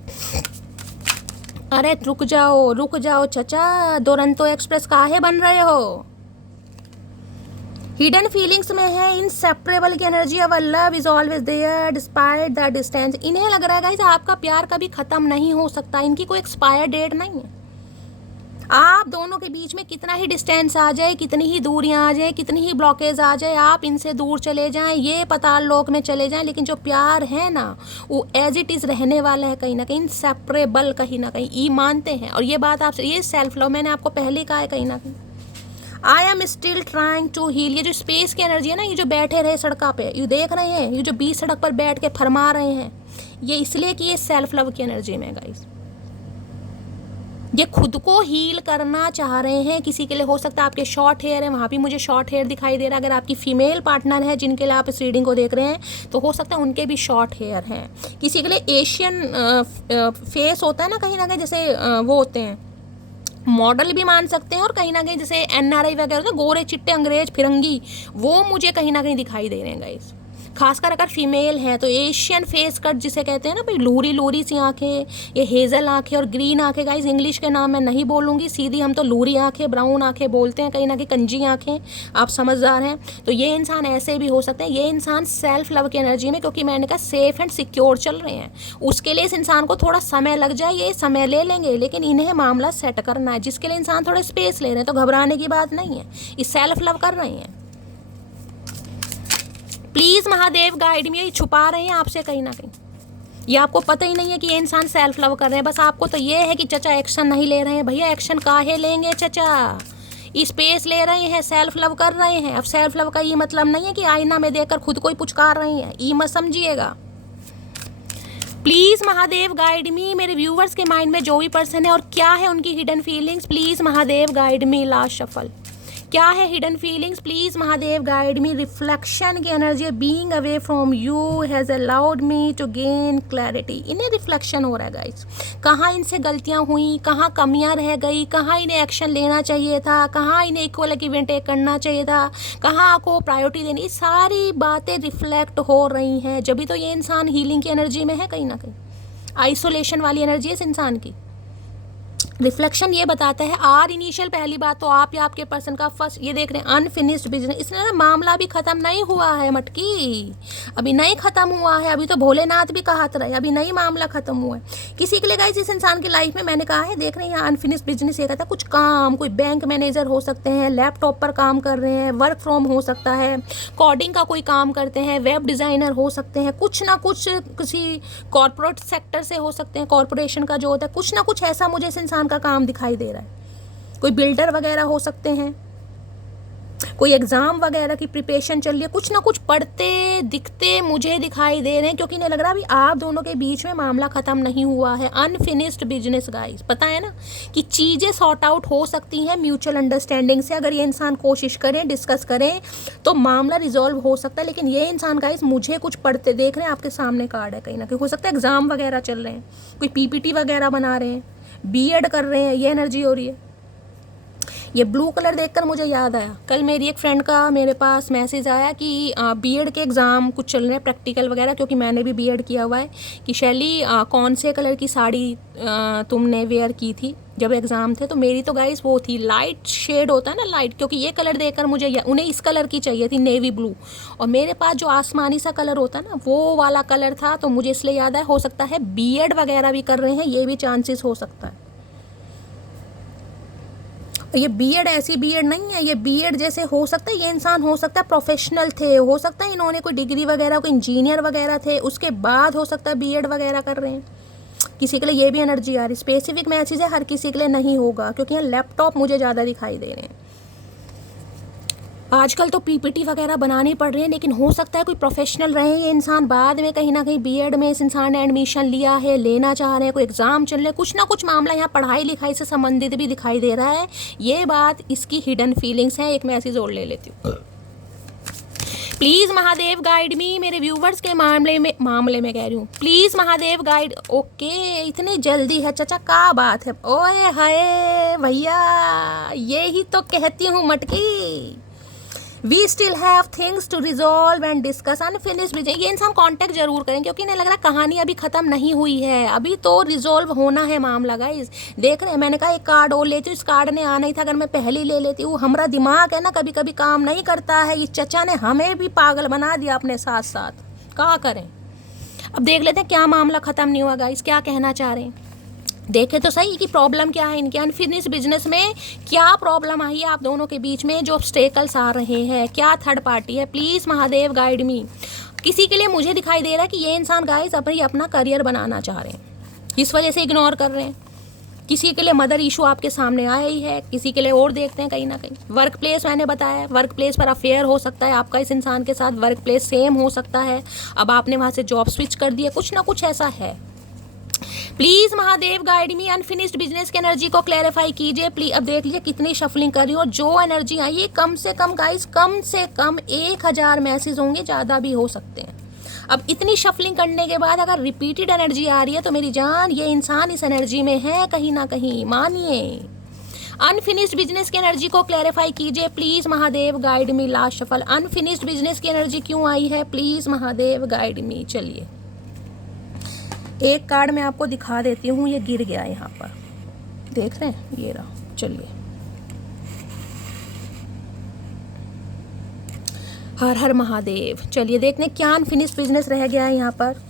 अरे रुक जाओ चचा, दुरंतो एक्सप्रेस काहे बन रहे हो। हिडन फीलिंग्स में है इनसेपरेबल की energy, our love is always there despite the distance. इन्हें लग रहा है गाइस आपका प्यार कभी खत्म नहीं हो सकता, इनकी कोई एक्सपायर डेट नहीं है। आप दोनों के बीच में कितना ही डिस्टेंस आ जाए, कितनी ही दूरियां आ जाए, कितनी ही ब्लॉकेज आ जाए, आप इनसे दूर चले जाएं, ये पाताल लोक में चले जाएं, लेकिन जो प्यार है ना वो एज इट इज़ रहने वाला है। कहीं ना कहीं इनसेपरेबल, कहीं ना कहीं ये मानते हैं। और ये बात आपसे, ये सेल्फ लव मैंने आपको पहले कहा है। कहीं ना कहीं I am still trying to heal. ये जो स्पेस की एनर्जी है ना, ये जो बैठे रहे सड़क पे, ये देख रहे हैं, ये जो बीच सड़क पर बैठ के फरमा रहे हैं, ये इसलिए कि ये सेल्फ लव की एनर्जी में गाइस, ये खुद को हील करना चाह रहे हैं। किसी के लिए हो सकता है आपके शॉर्ट हेयर है, वहाँ भी मुझे शॉर्ट हेयर दिखाई दे रहा है। अगर आपकी फीमेल पार्टनर है जिनके लिए आप इस रीडिंग को देख रहे हैं, तो हो सकता है उनके भी शॉर्ट हेयर हैं। किसी के लिए एशियन फेस होता है ना, कहीं ना कहीं जैसे वो होते हैं, मॉडल भी मान सकते हैं, और कहीं ना कहीं जैसे NRI वगैरह होते हैं, गोरे चिट्टे अंग्रेज फिरंगी, वो मुझे कहीं ना कहीं दिखाई दे रहे हैं गाइस। खासकर अगर फीमेल है तो एशियन फेस कट जिसे कहते हैं ना भाई, लूरी लूरी सी आंखें, ये हेजल आंखें और ग्रीन आंखें। गाइस इंग्लिश के नाम मैं नहीं बोलूँगी, सीधी हम तो लूरी आंखें, ब्राउन आंखें बोलते हैं, कहीं ना कहीं कंजी आंखें, आप समझदार हैं। तो ये इंसान ऐसे भी हो सकते हैं। ये इंसान सेल्फ लव की एनर्जी में, क्योंकि मैंने कहा सेफ एंड सिक्योर चल रहे हैं, उसके लिए इस इंसान को थोड़ा समय लग जाए, ये समय ले लेंगे, लेकिन इन्हें मामला सेट करना है, जिसके लिए इंसान थोड़ा स्पेस ले रहे हैं। तो घबराने की बात नहीं है, ये सेल्फ लव कर रहे हैं। प्लीज महादेव गाइड मी। ये छुपा रहे हैं आपसे कहीं ना कहीं, ये आपको पता ही नहीं है कि ये इंसान सेल्फ लव कर रहे हैं। बस आपको तो ये है कि चचा एक्शन नहीं ले रहे हैं। भैया एक्शन काहे लेंगे चचा, स्पेस ले रहे हैं, सेल्फ लव कर रहे हैं। अब सेल्फ लव का ये मतलब नहीं है कि आईना में देखकर खुद को ही पुचकार रहे हैं, ये मत समझिएगा। प्लीज महादेव गाइड मी। मेरे व्यूवर्स के माइंड में जो भी पर्सन है और क्या है उनकी hidden feelings, please Mahadev guide me. Last shuffle, क्या है hidden feelings, please Mahadev guide me. Reflection की energy, being away from you has allowed me to gain clarity. इन्हें रिफ्लेक्शन हो रहा है गाइस, कहाँ इनसे गलतियाँ हुई, कहाँ कमियाँ रह गई, कहाँ इन्हें एक्शन लेना चाहिए था, कहाँ इन्हें इक्वल इवेंट करना चाहिए था, कहाँ को प्रायोरिटी देनी, सारी बातें रिफ्लेक्ट हो रही हैं। जब भी तो ये इंसान हीलिंग की एनर्जी में है, कहीं ना कहीं आइसोलेशन वाली एनर्जी है इस इंसान की। रिफ्लेक्शन ये बताता है आर इनिशियल, पहली बात तो आप या आपके पर्सन का फर्स्ट, ये देख रहे हैं अनफिनिश्ड बिजनेस। इसलिए ना मामला भी खत्म नहीं हुआ है मटकी, अभी नहीं खत्म हुआ है। अभी तो भोलेनाथ भी कहा रहे, अभी नहीं मामला खत्म हुआ है किसी के लिए गाइस। इस इंसान की लाइफ में मैंने कहा है, देख रहे हैं यहाँ अनफिनिश्ड बिजनेस, ये कहता है कुछ काम, कोई बैंक मैनेजर हो सकते हैं, लैपटॉप पर काम कर रहे हैं, वर्क फ्रॉम हो सकता है, कोडिंग का कोई काम करते हैं, वेब डिज़ाइनर हो सकते हैं, कुछ ना कुछ किसी कॉर्पोरेट सेक्टर से हो सकते हैं, कॉर्पोरेशन का जो होता है, कुछ ना कुछ ऐसा मुझे इस इंसान का काम दिखाई दे रहा है। कोई बिल्डर वगैरह हो सकते हैं, कोई एग्जाम वगैरह की प्रिपरेशन चल रही है, कुछ ना कुछ पढ़ते दिखते मुझे दिखाई दे रहे हैं, क्योंकि नहीं लग रहा अभी आप दोनों के बीच में मामला खत्म नहीं हुआ है। अनफिनिश्ड बिजनेस गाइस, पता है ना कि चीज़ें सॉर्ट आउट हो सकती हैं म्यूचुअल अंडरस्टैंडिंग से। अगर ये इंसान कोशिश करें, डिस्कस करें तो मामला रिजॉल्व हो सकता है। लेकिन ये इंसान गाइस मुझे कुछ पढ़ते देख रहे हैं, आपके सामने कार्ड है, कहीं ना कहीं हो सकता है एग्जाम वगैरह चल रहे हैं, कोई पीपीटी वगैरह बना रहे हैं, बीएड कर रहे हैं, ये एनर्जी हो रही है। ये ब्लू कलर देखकर मुझे याद आया, कल मेरी एक फ्रेंड का मेरे पास मैसेज आया कि बीएड के एग्ज़ाम कुछ चल रहे हैं, प्रैक्टिकल वगैरह, क्योंकि मैंने भी बीएड किया हुआ है, कि शैली कौन से कलर की साड़ी तुमने वेयर की थी जब एग्ज़ाम थे। तो मेरी तो गाइस वो थी लाइट शेड होता है ना, लाइट, क्योंकि ये कलर देखकर मुझे उन्हें इस कलर की चाहिए थी, नेवी ब्लू, और मेरे पास जो आसमानी सा कलर होता है ना वो वाला कलर था। तो मुझे इसलिए याद है, हो सकता है बीएड वगैरह भी कर रहे हैं, ये भी चांसेस हो सकता है। ये बीएड ऐसी बीएड नहीं है, ये बीएड जैसे हो सकता है ये इंसान हो सकता है प्रोफेशनल थे, हो सकता है इन्होंने कोई डिग्री वगैरह, कोई इंजीनियर वगैरह थे, उसके बाद हो सकता है बीएड वगैरह कर रहे हैं। किसी के लिए ये भी एनर्जी आ रही, स्पेसिफिक मैसेज है, हर किसी के लिए नहीं होगा, क्योंकि यहाँ लैपटॉप मुझे ज़्यादा दिखाई दे रहे हैं। आजकल तो पीपीटी वगैरह बनानी पड़ रही है, लेकिन हो सकता है कोई प्रोफेशनल रहे ये इंसान, बाद में कहीं ना कहीं बीएड में इस इंसान ने एडमिशन लिया है, लेना चाह रहे हैं, कोई एग्ज़ाम चल रहे हैं, कुछ ना कुछ मामला यहाँ पढ़ाई लिखाई से संबंधित भी दिखाई दे रहा है। ये बात इसकी हिडन फीलिंग्स है। एक मैसेज और ले लेती हूँ, प्लीज़ महादेव गाइड मी। मेरे व्यूवर्स के मामले में कह रही हूँ, प्लीज़ महादेव गाइड। ओके, इतनी जल्दी है चाचा, क्या बात है, ओए हाय भैया, यही तो कहती हूँ मटकी। We still have things to resolve and discuss unfinished business. ये इंसान कांटेक्ट जरूर करें, क्योंकि इन्हें लग रहा है कहानी अभी खत्म नहीं हुई है, अभी तो रिजॉल्व होना है मामला गाइस। देख रहे हैं, मैंने कहा एक कार्ड और लेती हूँ, इस कार्ड ने आना ही था, अगर मैं पहले ही ले लेती हूँ। हमारा दिमाग है ना कभी कभी काम नहीं करता है, इस चचा ने हमें भी पागल बना दिया अपने साथ साथ, क्या करें। अब देख लेते हैं क्या मामला खत्म नहीं हुआ गाइस, क्या कहना चाह रहे हैं, देखे तो सही कि प्रॉब्लम क्या है इनके अनफिनिश्ड बिजनेस में, क्या प्रॉब्लम आई है आप दोनों के बीच में, जो ऑब्स्टेकल्स आ रहे हैं, क्या थर्ड पार्टी है। प्लीज़ महादेव गाइड मी। किसी के लिए मुझे दिखाई दे रहा है कि ये इंसान गाइस अपना करियर बनाना चाह रहे हैं, इस वजह से इग्नोर कर रहे हैं। किसी के लिए मदर इशू आपके सामने आया ही है, किसी के लिए और देखते हैं कहीं ना कहीं। वर्क प्लेस मैंने बताया, वर्क प्लेस पर अफेयर हो सकता है आपका इस इंसान के साथ, वर्क प्लेस सेम हो सकता है, अब आपने वहाँ से जॉब स्विच कर दिया, कुछ ना कुछ ऐसा है। Please Mahadev guide me, unfinished business की एनर्जी को क्लैरिफाई कीजिए प्लीज। अब देख लीजिए कितनी शफलिंग कर रही हूँ, जो एनर्जी आई है कम से कम गाइस, कम से कम 1000 मैसेज होंगे, ज़्यादा भी हो सकते हैं। अब इतनी शफलिंग करने के बाद अगर रिपीटेड एनर्जी आ रही है तो मेरी जान ये इंसान इस एनर्जी में है कहीं ना कहीं, मानिए। अनफिनिश्ड बिजनेस की एनर्जी को क्लैरिफाई कीजिए please Mahadev guide me. Last shuffle, unfinished business की एनर्जी क्यों आई है, प्लीज महादेव गाइड मी। चलिए एक कार्ड मैं आपको दिखा देती हूँ, ये गिर गया यहाँ पर, देख रहे हैं, ये रहा। चलिए, हर हर महादेव। चलिए देखते हैं क्या अनफिनिश्ड बिजनेस रह गया है यहाँ पर।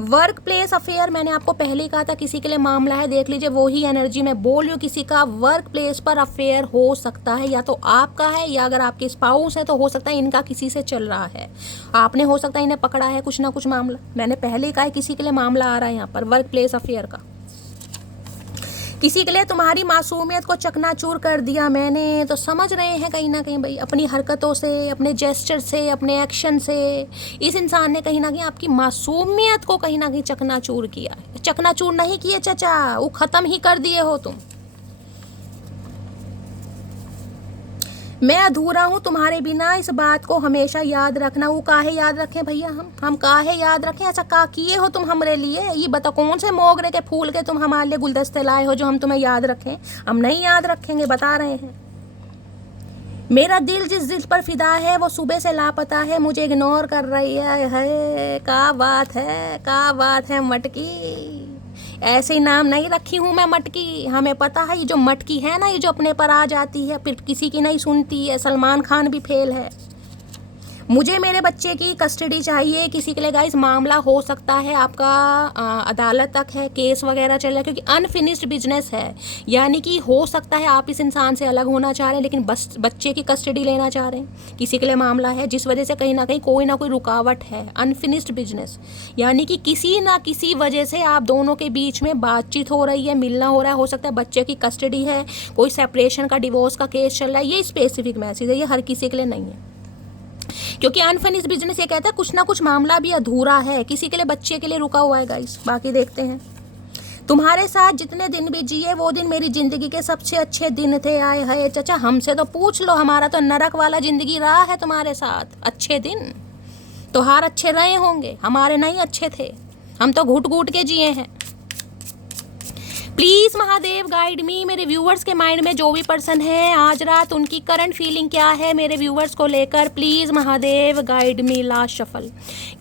वर्क प्लेस अफेयर मैंने आपको पहले ही कहा था किसी के लिए मामला है, देख लीजिए वो ही एनर्जी मैं बोल रही हूँ। किसी का वर्क प्लेस पर अफेयर हो सकता है, या तो आपका है या अगर आपके स्पाउस है तो हो सकता है इनका किसी से चल रहा है, आपने हो सकता है इन्हें पकड़ा है कुछ ना कुछ मामला। मैंने पहले ही कहा है किसी के लिए मामला आ रहा है यहाँ पर वर्क प्लेस अफेयर का। किसी के लिए तुम्हारी मासूमियत को चकनाचूर कर दिया मैंने, तो समझ रहे हैं कहीं ना कहीं भाई अपनी हरकतों से, अपने जेस्चर से, अपने एक्शन से इस इंसान ने कहीं ना कहीं आपकी मासूमियत को कहीं ना कहीं चकनाचूर किया। चकनाचूर नहीं किए चाचा, वो ख़त्म ही कर दिए हो तुम। मैं अधूरा हूँ तुम्हारे बिना, इस बात को हमेशा याद रखना। वो काहे याद रखें भैया, हम काहे याद रखें? ऐसा का किए हो तुम हमरे लिए? ये बताओ कौन से मोगरे के फूल के तुम हमारे लिए गुलदस्ते लाए हो जो हम तुम्हें याद रखें? हम नहीं याद रखेंगे, बता रहे हैं। मेरा दिल जिस दिल पर फिदा है वो सुबह से लापता है, मुझे इग्नोर कर रही है। क्या बात है, क्या बात है मटकी। ऐसे ही नाम नहीं रखी हूँ मैं मटकी, हमें पता है ये जो मटकी है ना, ये जो अपने पर आ जाती है फिर किसी की नहीं सुनती है। सलमान खान भी फेल है। मुझे मेरे बच्चे की कस्टडी चाहिए। किसी के लिए गाइस मामला हो सकता है आपका अदालत तक है, केस वगैरह चल रहा है, क्योंकि अनफिनिश्ड बिजनेस है। यानी कि हो सकता है आप इस इंसान से अलग होना चाह रहे हैं लेकिन बस बच्चे की कस्टडी लेना चाह रहे हैं। किसी के लिए मामला है जिस वजह से कहीं ना कोई रुकावट है। अनफिनिश्ड बिजनेस यानी कि किसी ना किसी वजह से आप दोनों के बीच में बातचीत हो रही है, मिलना हो रहा है। हो सकता है बच्चे की कस्टडी है, कोई सेपरेशन का, डिवोर्स का केस चल रहा है। ये स्पेसिफिक मैसेज है, ये हर किसी के लिए नहीं है, क्योंकि अनफिनिश्ड बिजनेस ये कहता है कुछ ना कुछ मामला भी अधूरा है, किसी के लिए बच्चे के लिए रुका हुआ है गाइस। बाकी देखते हैं। तुम्हारे साथ जितने दिन भी जिए वो दिन मेरी जिंदगी के सबसे अच्छे दिन थे। आए हाय चाचा, हमसे तो पूछ लो, हमारा तो नरक वाला जिंदगी रहा है तुम्हारे साथ। अच्छे दिन तोहार अच्छे रहे होंगे, हमारे नहीं अच्छे थे, हम तो घुट घुट के जिए हैं। प्लीज़ महादेव गाइड मी। मेरे व्यूअर्स के माइंड में जो भी पर्सन है आज रात, उनकी करंट फीलिंग क्या है मेरे व्यूअर्स को लेकर? Please Mahadev guide me. Last shuffle,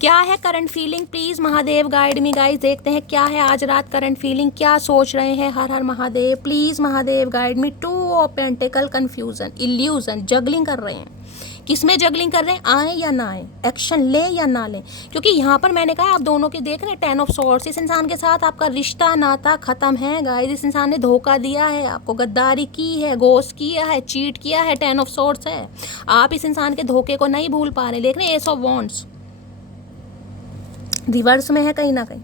क्या है current feeling? Please Mahadev guide me. Guys देखते हैं क्या है आज रात करंट फीलिंग, क्या सोच रहे हैं। Har Har Mahadev. Please Mahadev guide me. 2 of pentacles, confusion, illusion, juggling कर रहे हैं। किस में जगलिंग कर रहे हैं? आए या ना आए, एक्शन लें या ना लें? क्योंकि यहाँ पर मैंने कहा आप दोनों के देख रहे हैं 10 ऑफ सॉर्ड्स। इस इंसान के साथ आपका रिश्ता नाता खत्म है गाइस। इस इंसान ने धोखा दिया है आपको, गद्दारी की है, गोस्ट किया है, चीट किया है। 10 ऑफ सॉर्ड्स है। आप इस इंसान के धोखे को नहीं भूल पा रहे। देख रहे हैं एस ऑफ वॉन्ड्स रिवर्स में है कहीं ना कहीं।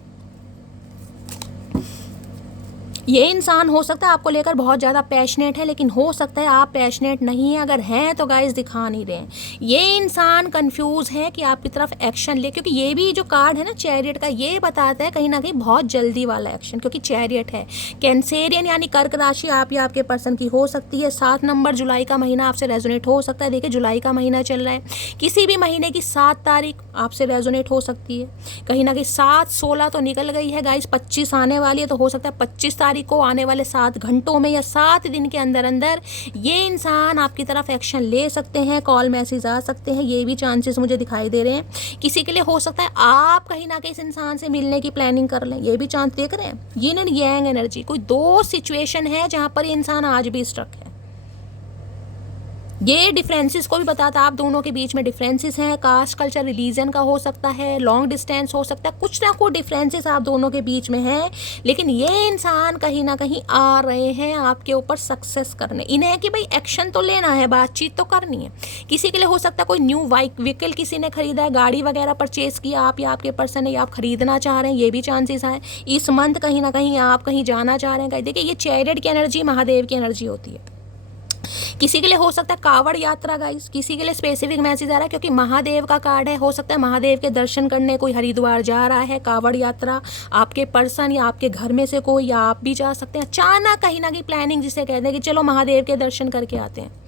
ये इंसान हो सकता है आपको लेकर बहुत ज़्यादा पैशनेट है, लेकिन हो सकता है आप पैशनेट नहीं है। अगर हैं तो गाइस दिखा नहीं रहे हैं। ये इंसान कंफ्यूज है कि आपकी तरफ एक्शन ले, क्योंकि ये भी जो कार्ड है ना चैरियट का, ये बताता है कहीं ना कहीं बहुत जल्दी वाला एक्शन, क्योंकि चैरियट है। कैंसेरियन यानी कर्क राशि आप या आपके पर्सन की हो सकती है। 7 नंबर जुलाई का महीना आपसे रेजोनेट हो सकता है। देखिए जुलाई का महीना चल रहा है, किसी भी महीने की 7 तारीख आपसे रेजोनेट हो सकती है। कहीं ना कहीं 7, 16 तो निकल गई है गाइस, 25 आने वाली है। तो हो सकता है 25 तारीख को आने वाले 7 घंटों में या 7 दिन के अंदर अंदर ये इंसान आपकी तरफ एक्शन ले सकते हैं। कॉल मैसेज आ सकते हैं, ये भी चांसेस मुझे दिखाई दे रहे हैं। किसी के लिए हो सकता है आप कहीं ना कहीं इस इंसान से मिलने की प्लानिंग कर लें, ये भी चांस देख रहे हैं। यिन एंड यांग एनर्जी, कोई 2 सिचुएशन है जहां पर ये इंसान आज भी स्ट्रक है। ये डिफरेंसेस को भी बताता है, आप दोनों के बीच में डिफरेंसेस हैं। कास्ट, कल्चर, रिलीजन का हो सकता है, लॉन्ग डिस्टेंस हो सकता है, कुछ ना कुछ डिफरेंसेस आप दोनों के बीच में हैं। लेकिन ये इंसान कहीं ना कहीं आ रहे हैं आपके ऊपर सक्सेस करने। इन्हें है कि भाई एक्शन तो लेना है, बातचीत तो करनी है। किसी के लिए हो सकता है कोई न्यू व्हीकल किसी ने खरीदा है, गाड़ी वगैरह परचेज किया आप या आपके पर्सन है, या आप खरीदना चाह रहे हैं, ये भी चांसेस हैं। इस मंथ कहीं ना कहीं आप कहीं जाना चाह रहे हैं। देखिए ये चैरियट की एनर्जी महादेव की एनर्जी होती है। किसी के लिए हो सकता है कावड़ यात्रा गाइस, किसी के लिए स्पेसिफिक मैसेज आ रहा है क्योंकि महादेव का कार्ड है। हो सकता है महादेव के दर्शन करने कोई हरिद्वार जा रहा है, कावड़ यात्रा। आपके पर्सन या आपके घर में से कोई या आप भी जा सकते हैं। अचानक कहीं ना कहीं प्लानिंग जिसे कहते हैं कि चलो महादेव के दर्शन करके आते हैं।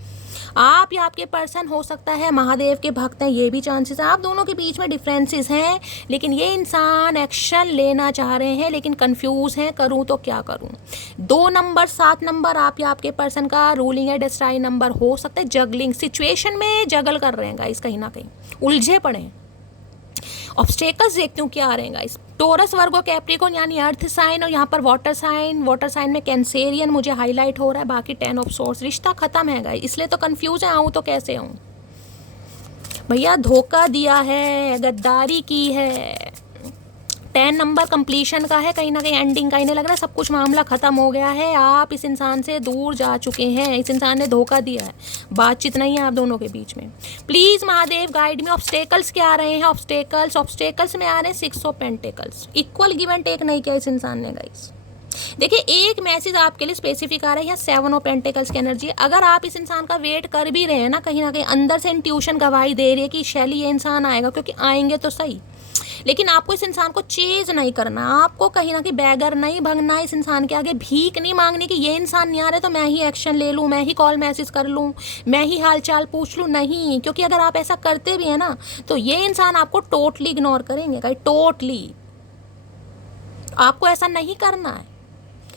आप या आपके पर्सन हो सकता है महादेव के भक्त हैं, ये भी चांसेस है। आप दोनों के बीच में डिफरेंसेस हैं, लेकिन ये इंसान एक्शन लेना चाह रहे हैं लेकिन कंफ्यूज हैं, करूं तो क्या करूं। 2 नंबर 7 नंबर आप या आपके पर्सन का रूलिंग है डेस्टाइन नंबर। हो सकता है जगलिंग सिचुएशन में जगल कर रहे हैं गाइस, कहीं ना कहीं उलझे पड़े हैं। ऑब्स्टेकल्स देखते हूँ क्या आ रहे हैं गाइस। टोरस, वर्गो, कैप्रिकॉर्न यानी अर्थ साइन, और यहाँ पर वाटर साइन में कैंसेरियन मुझे हाईलाइट हो रहा है। बाकी 10 ऑफ सोर्स, रिश्ता खत्म है गाइस, इसलिए तो कंफ्यूज है। आऊँ तो कैसे आऊँ भैया, धोखा दिया है, गद्दारी की है। 10 नंबर कंप्लीशन का है, कहीं ना कहीं एंडिंग का। इन्हें लग रहा है सब कुछ मामला खत्म हो गया है, आप इस इंसान से दूर जा चुके हैं, इस इंसान ने धोखा दिया है, बातचीत नहीं है आप दोनों के बीच में। प्लीज महादेव गाइड में। ऑब्स्टेकल्स क्या आ रहे हैं? ऑब्स्टेकल्स में आ रहे हैं 6 of pentacles. Equal give and take नहीं किया इस इंसान ने गाइस। देखिए एक मैसेज आपके लिए स्पेसिफिक आ रहा है, यहाँ 7 ऑफ पेंटिकल्स की एनर्जी। अगर आप इस इंसान का वेट कर भी रहे हैं ना कहीं अंदर से इंट्यूशन गवाही दे रही है कि शैली ये इंसान आएगा, क्योंकि आएंगे तो सही, लेकिन आपको इस इंसान को चेज नहीं करना, आपको कहीं ना कहीं बैगर नहीं भगना, इस इंसान के आगे भीख नहीं मांगनी कि ये इंसान नहीं आ रहा तो मैं ही एक्शन ले लूँ, मैं ही कॉल मैसेज कर लूँ, मैं ही हाल चाल पूछ लूँ। नहीं, क्योंकि अगर आप ऐसा करते भी हैं ना तो ये इंसान आपको टोटली इग्नोर करेंगे, कहीं टोटली। आपको ऐसा नहीं करना है,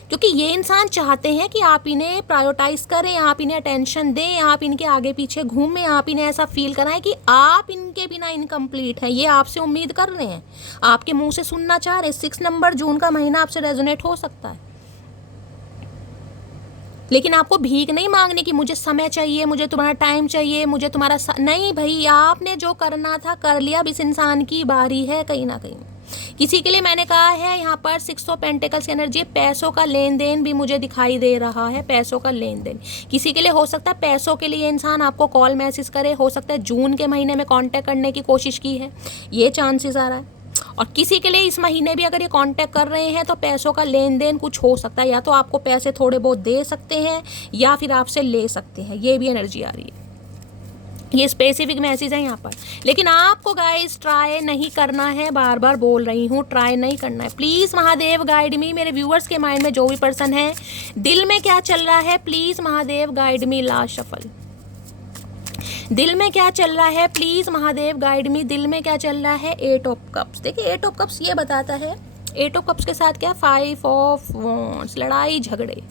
क्योंकि ये इंसान चाहते हैं कि आप इन्हें प्रायोरिटाइज करें, आप इन्हें अटेंशन दें, आप इनके आगे पीछे घूमें, आप इन्हें ऐसा फील कराएं कि आप इनके बिना इनकम्प्लीट हैं। ये आपसे उम्मीद कर रहे हैं, आपके मुंह से सुनना चाह रहे हैं। 6 नंबर जून का महीना आपसे रेजोनेट हो सकता है, लेकिन आपको भीख नहीं मांगने की मुझे समय चाहिए, मुझे तुम्हारा टाइम चाहिए, मुझे तुम्हारा नहीं भाई, आपने जो करना था कर लिया। अब इस इंसान की बारी है कहीं ना कहीं। किसी के लिए मैंने कहा है यहाँ पर 6 ऑफ पेंटिकल्स की एनर्जी, पैसों का लेन देन भी मुझे दिखाई दे रहा है। पैसों का लेन देन किसी के लिए हो सकता है, पैसों के लिए इंसान आपको कॉल मैसेज करे, हो सकता है जून के महीने में कांटेक्ट करने की कोशिश की है, ये चांसेस आ रहा है। और किसी के लिए इस महीने भी अगर ये कांटेक्ट कर रहे हैं तो पैसों का लेन देन कुछ हो सकता है, या तो आपको पैसे थोड़े बहुत दे सकते हैं या फिर आपसे ले सकते हैं, ये भी एनर्जी आ रही है। ये स्पेसिफिक मैसेज है यहाँ पर, लेकिन आपको गाइस ट्राई नहीं करना है, बार बार बोल रही हूँ ट्राई नहीं करना है। प्लीज़ महादेव गाइड मी, मेरे व्यूअर्स के माइंड में जो भी पर्सन है दिल में क्या चल रहा है, please Mahadev guide me. Last shuffle, दिल में क्या चल रहा है, प्लीज़ महादेव गाइड मी, दिल में क्या चल रहा है। 8 ऑफ कप्स, देखिए 8 ऑफ कप्स ये बताता है, 8 ऑफ कप्स के साथ क्या, 5 ऑफ वॉन्ड्स, लड़ाई झगड़े।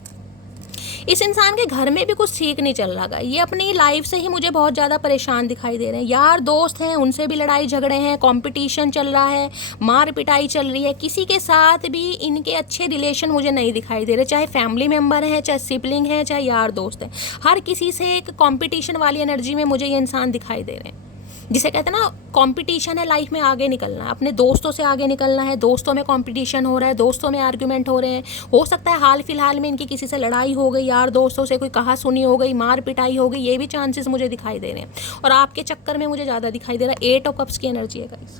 इस इंसान के घर में भी कुछ ठीक नहीं चल रहा है, ये अपनी लाइफ से ही मुझे बहुत ज़्यादा परेशान दिखाई दे रहे हैं। यार दोस्त हैं, उनसे भी लड़ाई झगड़े हैं, कंपटीशन चल रहा है, मार पिटाई चल रही है। किसी के साथ भी इनके अच्छे रिलेशन मुझे नहीं दिखाई दे रहे, चाहे फैमिली मेम्बर है, चाहे सिबलिंग है, चाहे यार दोस्त है, हर किसी से एक कॉम्पिटिशन वाली एनर्जी में मुझे ये इंसान दिखाई दे रहे हैं। जिसे कहते हैं ना कंपटीशन है, लाइफ में आगे निकलना है, अपने दोस्तों से आगे निकलना है, दोस्तों में कंपटीशन हो रहा है, दोस्तों में आर्ग्यूमेंट हो रहे हैं। हो सकता है हाल फिलहाल में इनकी किसी से लड़ाई हो गई, यार दोस्तों से कोई कहा सुनी हो गई, मार पिटाई हो गई, ये भी चांसेस मुझे दिखाई दे रहे हैं। और आपके चक्कर में मुझे ज़्यादा दिखाई दे रहा है 8 ऑफ कप्स की एनर्जी है गाइस।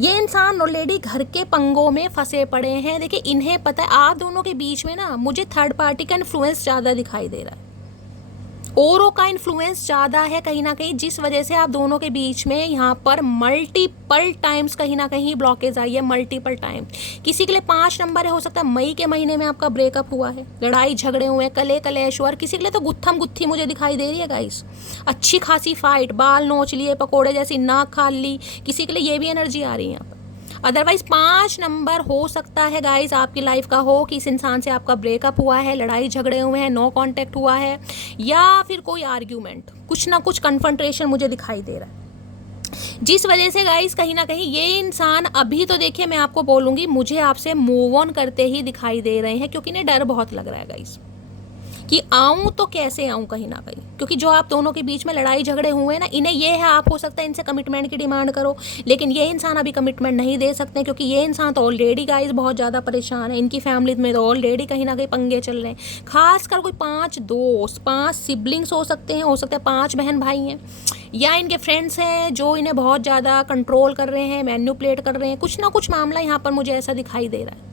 ये इंसान ऑलरेडी घर के पंगों में फंसे पड़े हैं। देखिए इन्हें पता है आप दोनों के बीच में ना मुझे थर्ड पार्टी का इन्फ्लुएंस ज़्यादा दिखाई दे रहा है, औरों का इन्फ्लुएंस ज़्यादा है कहीं ना कहीं, जिस वजह से आप दोनों के बीच में यहाँ पर मल्टीपल टाइम्स कहीं ना कहीं ब्लॉकेज आई है, मल्टीपल टाइम। किसी के लिए 5 नंबर है, हो सकता है मई के महीने में आपका ब्रेकअप हुआ है, लड़ाई झगड़े हुए हैं, कले कलेश, और किसी के लिए तो गुत्थम गुत्थी मुझे दिखाई दे रही है गाइस, अच्छी खासी फाइट, बाल नोच लिए, पकोड़े जैसी नाक खाल ली, किसी के लिए ये भी एनर्जी आ रही है यहाँ पर। अदरवाइज 5 नंबर हो सकता है गाइज आपकी लाइफ का हो कि इस इंसान से आपका ब्रेकअप हुआ है, लड़ाई झगड़े हुए हैं, नो कांटेक्ट हुआ है, या फिर कोई आर्ग्यूमेंट, कुछ ना कुछ कन्फ्रंटेशन मुझे दिखाई दे रहा है, जिस वजह से गाइज कहीं ना कहीं ये इंसान अभी तो देखिए मैं आपको बोलूँगी मुझे आपसे मूव ऑन करते ही दिखाई दे रहे हैं, क्योंकि इन्हें डर बहुत लग रहा है गाइज कि आऊँ तो कैसे आऊँ कहीं ना कहीं, क्योंकि जो आप दोनों के बीच में लड़ाई झगड़े हुए हैं ना, इन्हें ये है आप हो सकता है इनसे कमिटमेंट की डिमांड करो, लेकिन ये इंसान अभी कमिटमेंट नहीं दे सकते, क्योंकि ये इंसान तो ऑलरेडी गाइस बहुत ज़्यादा परेशान है, इनकी फैमिली में तो ऑलरेडी कहीं ना कहीं पंगे चल रहे हैं। खासकर कोई 5 दोस्त, 5 सिबलिंग्स हो सकते हैं, हो सकता है 5 बहन भाई हैं, या इनके फ्रेंड्स हैं जो इन्हें बहुत ज़्यादा कंट्रोल कर रहे हैं, मैन्युपुलेट कर रहे हैं, कुछ ना कुछ मामला यहाँ पर मुझे ऐसा दिखाई दे रहा है।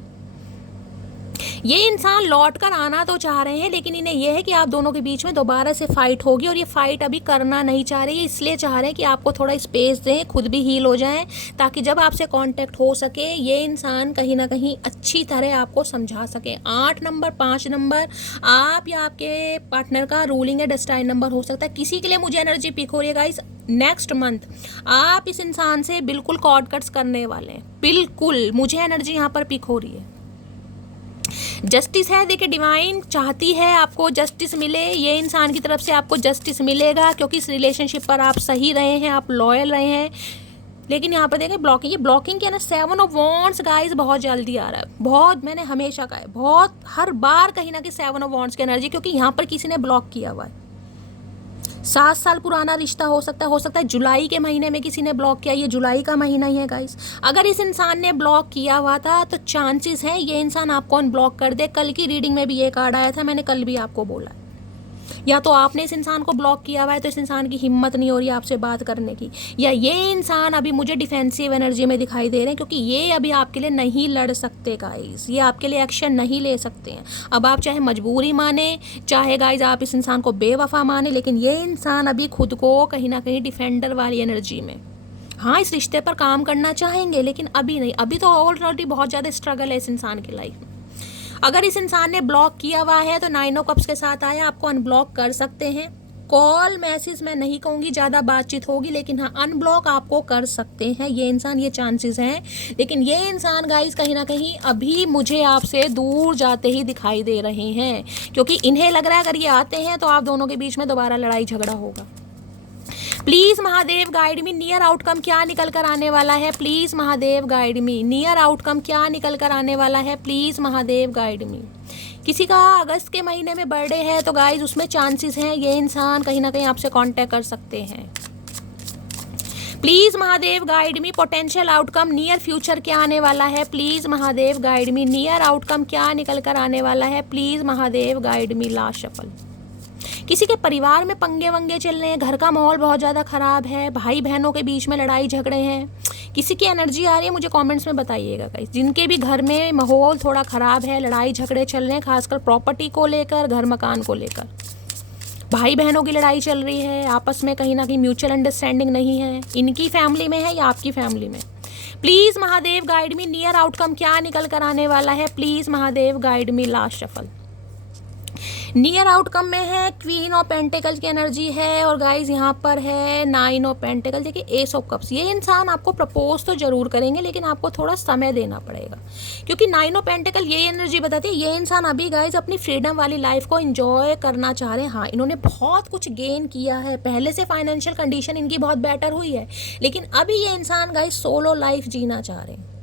ये इंसान लौट कर आना तो चाह रहे हैं, लेकिन इन्हें यह है कि आप दोनों के बीच में दोबारा से फाइट होगी, और ये फाइट अभी करना नहीं चाह रहे, इसलिए चाह रहे हैं कि आपको थोड़ा स्पेस दें, खुद भी हील हो जाएं, ताकि जब आपसे कांटेक्ट हो सके ये इंसान कहीं ना कहीं अच्छी तरह आपको समझा सके। 8 नंबर, 5 नंबर आप या आपके पार्टनर का रूलिंग या डेस्टाइन नंबर हो सकता है। किसी के लिए मुझे एनर्जी पिक हो रही है गाइस, नेक्स्ट मंथ आप इस इंसान से बिल्कुल कॉर्ड कट्स करने वाले हैं, बिल्कुल मुझे एनर्जी यहाँ पर पिक हो रही है। जस्टिस है, देखिए डिवाइन चाहती है आपको जस्टिस मिले, ये इंसान की तरफ से आपको जस्टिस मिलेगा, क्योंकि इस रिलेशनशिप पर आप सही रहे हैं, आप लॉयल रहे हैं। लेकिन यहाँ पर देखें ब्लॉकिंग, ये ब्लॉकिंग के ना 7 ऑफ वॉन्ड्स गाइस बहुत जल्दी आ रहा है, बहुत, मैंने हमेशा कहा है, बहुत हर बार कहीं ना कहीं 7 ऑफ वॉन्ड्स की एनर्जी, क्योंकि यहाँ पर किसी ने ब्लॉक किया हुआ है। 7 साल पुराना रिश्ता हो सकता है जुलाई के महीने में किसी ने ब्लॉक किया, ये जुलाई का महीना ही है गाइस। अगर इस इंसान ने ब्लॉक किया हुआ था तो चांसेस हैं ये इंसान आपको अनब्लॉक कर दे। कल की रीडिंग में भी ये कार्ड आया था, मैंने कल भी आपको बोला या तो आपने इस इंसान को ब्लॉक किया हुआ है तो इस इंसान की हिम्मत नहीं हो रही है आपसे बात करने की, या ये इंसान अभी मुझे डिफेंसिव एनर्जी में दिखाई दे रहे हैं क्योंकि ये अभी आपके लिए नहीं लड़ सकते गाइस, ये आपके लिए एक्शन नहीं ले सकते हैं। अब आप चाहे मजबूरी माने, चाहे गाइस आप इस इंसान को बेवफा माने, लेकिन ये इंसान अभी खुद को कहीं ना कहीं डिफेंडर वाली एनर्जी में, हाँ इस रिश्ते पर काम करना चाहेंगे लेकिन अभी नहीं, अभी तो ऑलरेडी बहुत ज़्यादा स्ट्रगल है इस इंसान की लाइफ में। अगर इस इंसान ने ब्लॉक किया हुआ है तो 9 ऑफ कप्स के साथ आया, आपको अनब्लॉक कर सकते हैं। कॉल मैसेज मैं नहीं कहूँगी, ज़्यादा बातचीत होगी, लेकिन हाँ अनब्लॉक आपको कर सकते हैं ये इंसान, ये चांसेस हैं। लेकिन ये इंसान गाइस कहीं ना कहीं अभी मुझे आपसे दूर जाते ही दिखाई दे रहे हैं, क्योंकि इन्हें लग रहा है अगर ये आते हैं तो आप दोनों के बीच में दोबारा लड़ाई झगड़ा होगा। Please Mahadev guide me, near outcome क्या निकल कर आने वाला है, please Mahadev guide me, near outcome क्या निकल कर आने वाला है, प्लीज़ महादेव गाइड मी। किसी का अगस्त के महीने में बर्थडे है तो गाइज उसमें चांसेस हैं ये इंसान कहीं ना कहीं आपसे कांटेक्ट कर सकते हैं। Please Mahadev guide me, potential outcome near future क्या आने वाला है, please Mahadev guide me, near outcome क्या निकल कर आने वाला है, please Mahadev guide me. Last shuffle. किसी के परिवार में पंगे वंगे चल रहे हैं, घर का माहौल बहुत ज़्यादा ख़राब है, भाई बहनों के बीच में लड़ाई झगड़े हैं, किसी की एनर्जी आ रही है मुझे कमेंट्स में बताइएगा गाइस, जिनके भी घर में माहौल थोड़ा ख़राब है, लड़ाई झगड़े चल रहे हैं, खासकर प्रॉपर्टी को लेकर, घर मकान को लेकर, भाई बहनों की लड़ाई चल रही है, आपस में कहीं ना कहीं म्यूचुअल अंडरस्टैंडिंग नहीं है, इनकी फैमिली में है या आपकी फैमिली में। Please Mahadev guide me, near outcome क्या निकल कर आने वाला है, please Mahadev guide me. Last shuffle. Near outcome में है क्वीन ऑफ पेंटिकल्स की एनर्जी है और गाइज यहाँ पर है 9 ऑफ पेंटिकल, देखिए एस ऑफ कप्स। ये इंसान आपको प्रपोज तो जरूर करेंगे लेकिन आपको थोड़ा समय देना पड़ेगा, क्योंकि 9 ऑफ पेंटिकल ये एनर्जी बताती है ये इंसान अभी गाइज अपनी फ्रीडम वाली लाइफ को एंजॉय करना चाह रहे हैं। हाँ इन्होंने बहुत कुछ गेन किया है, पहले से फाइनेंशियल कंडीशन इनकी बहुत बेटर हुई है, लेकिन अभी ये इंसान गाइज सोलो लाइफ जीना चाह रहे हैं।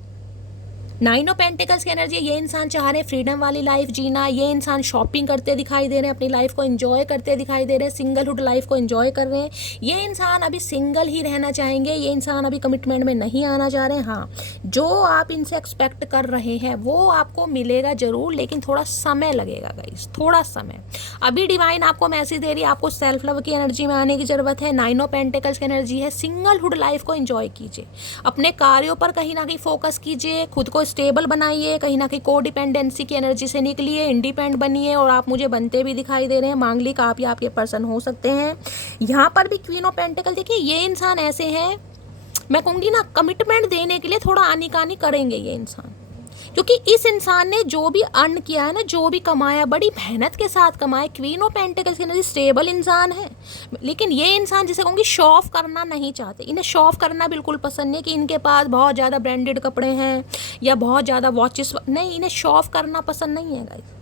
9 ऑफ पेंटिकल्स की एनर्जी, ये इंसान चाह रहे हैं फ्रीडम वाली लाइफ जीना, ये इंसान शॉपिंग करते दिखाई दे रहे हैं, अपनी लाइफ को एंजॉय करते दिखाई दे रहे हैं, सिंगलहुड लाइफ को एंजॉय कर रहे हैं। ये इंसान अभी सिंगल ही रहना चाहेंगे, ये इंसान अभी कमिटमेंट में नहीं आना चाह रहे हैं। हाँ जो आप इनसे एक्सपेक्ट कर रहे हैं वो आपको मिलेगा जरूर, लेकिन थोड़ा समय लगेगा गाइस, थोड़ा समय। अभी डिवाइन आपको मैसेज दे रही है आपको सेल्फ लव की एनर्जी में आने की ज़रूरत है। 9 ऑफ पेंटिकल्स की एनर्जी है सिंगलहुड लाइफ को एंजॉय कीजिए, अपने कार्यों पर कहीं ना कहीं फोकस कीजिए, खुद को स्टेबल बनाइए, कहीं ना कहीं कोडिपेंडेंसी की एनर्जी से निकलिए, इंडिपेंडेंट बनिए, और आप मुझे बनते भी दिखाई दे रहे हैं। मांगलिक आप या आपके पर्सन हो सकते हैं। यहाँ पर भी क्वीन ऑफ पेंटिकल, देखिए ये इंसान ऐसे हैं, मैं कहूँगी ना कमिटमेंट देने के लिए थोड़ा आनी कानी करेंगे ये इंसान, क्योंकि इस इंसान ने जो भी अर्न किया है ना, जो भी कमाया बड़ी मेहनत के साथ कमाया। क्वीन ऑफ पेंटिकल्स की एनर्जी स्टेबल इंसान है, लेकिन ये इंसान जिसे कहूँगी शो ऑफ करना नहीं चाहते, इन्हें शो ऑफ करना बिल्कुल पसंद नहीं कि इनके पास बहुत ज़्यादा ब्रांडेड कपड़े हैं या बहुत ज़्यादा वॉचेस, नहीं, इन्हें शो ऑफ करना पसंद नहीं है गाइस।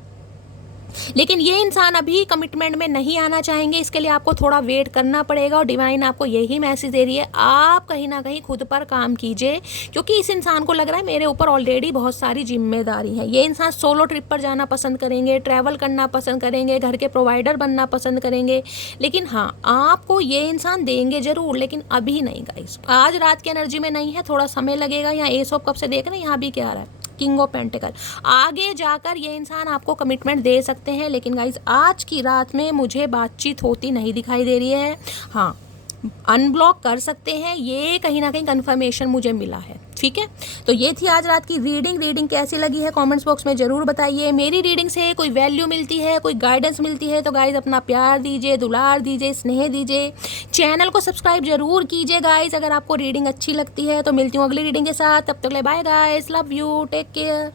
लेकिन ये इंसान अभी कमिटमेंट में नहीं आना चाहेंगे, इसके लिए आपको थोड़ा वेट करना पड़ेगा, और डिवाइन आपको यही मैसेज दे रही है आप कहीं ना कहीं खुद पर काम कीजिए, क्योंकि इस इंसान को लग रहा है मेरे ऊपर ऑलरेडी बहुत सारी जिम्मेदारी है। ये इंसान सोलो ट्रिप पर जाना पसंद करेंगे, ट्रैवल करना पसंद करेंगे, घर के प्रोवाइडर बनना पसंद करेंगे, लेकिन हाँ आपको ये इंसान देंगे जरूर, लेकिन अभी नहीं गाइस, आज रात की एनर्जी में नहीं है, थोड़ा समय लगेगा। यहाँ एस ऑफ कप से देख रहे हैं, यहाँ भी क्या आ रहा है किंग ऑफ पेंटिकल, आगे जाकर ये इंसान आपको कमिटमेंट दे सकते हैं, लेकिन गाइज आज की रात में मुझे बातचीत होती नहीं दिखाई दे रही है। हाँ अनब्लॉक कर सकते हैं, ये कहीं ना कहीं कंफर्मेशन मुझे मिला है। ठीक है, तो ये थी आज रात की रीडिंग कैसी लगी है कमेंट्स बॉक्स में ज़रूर बताइए। मेरी रीडिंग से कोई वैल्यू मिलती है, कोई गाइडेंस मिलती है तो गाइज अपना प्यार दीजिए, दुलार दीजिए, स्नेह दीजिए, चैनल को सब्सक्राइब जरूर कीजिए गाइज अगर आपको रीडिंग अच्छी लगती है। तो मिलती हूँ अगली रीडिंग के साथ, तब तक ले bye guys, love you, take care.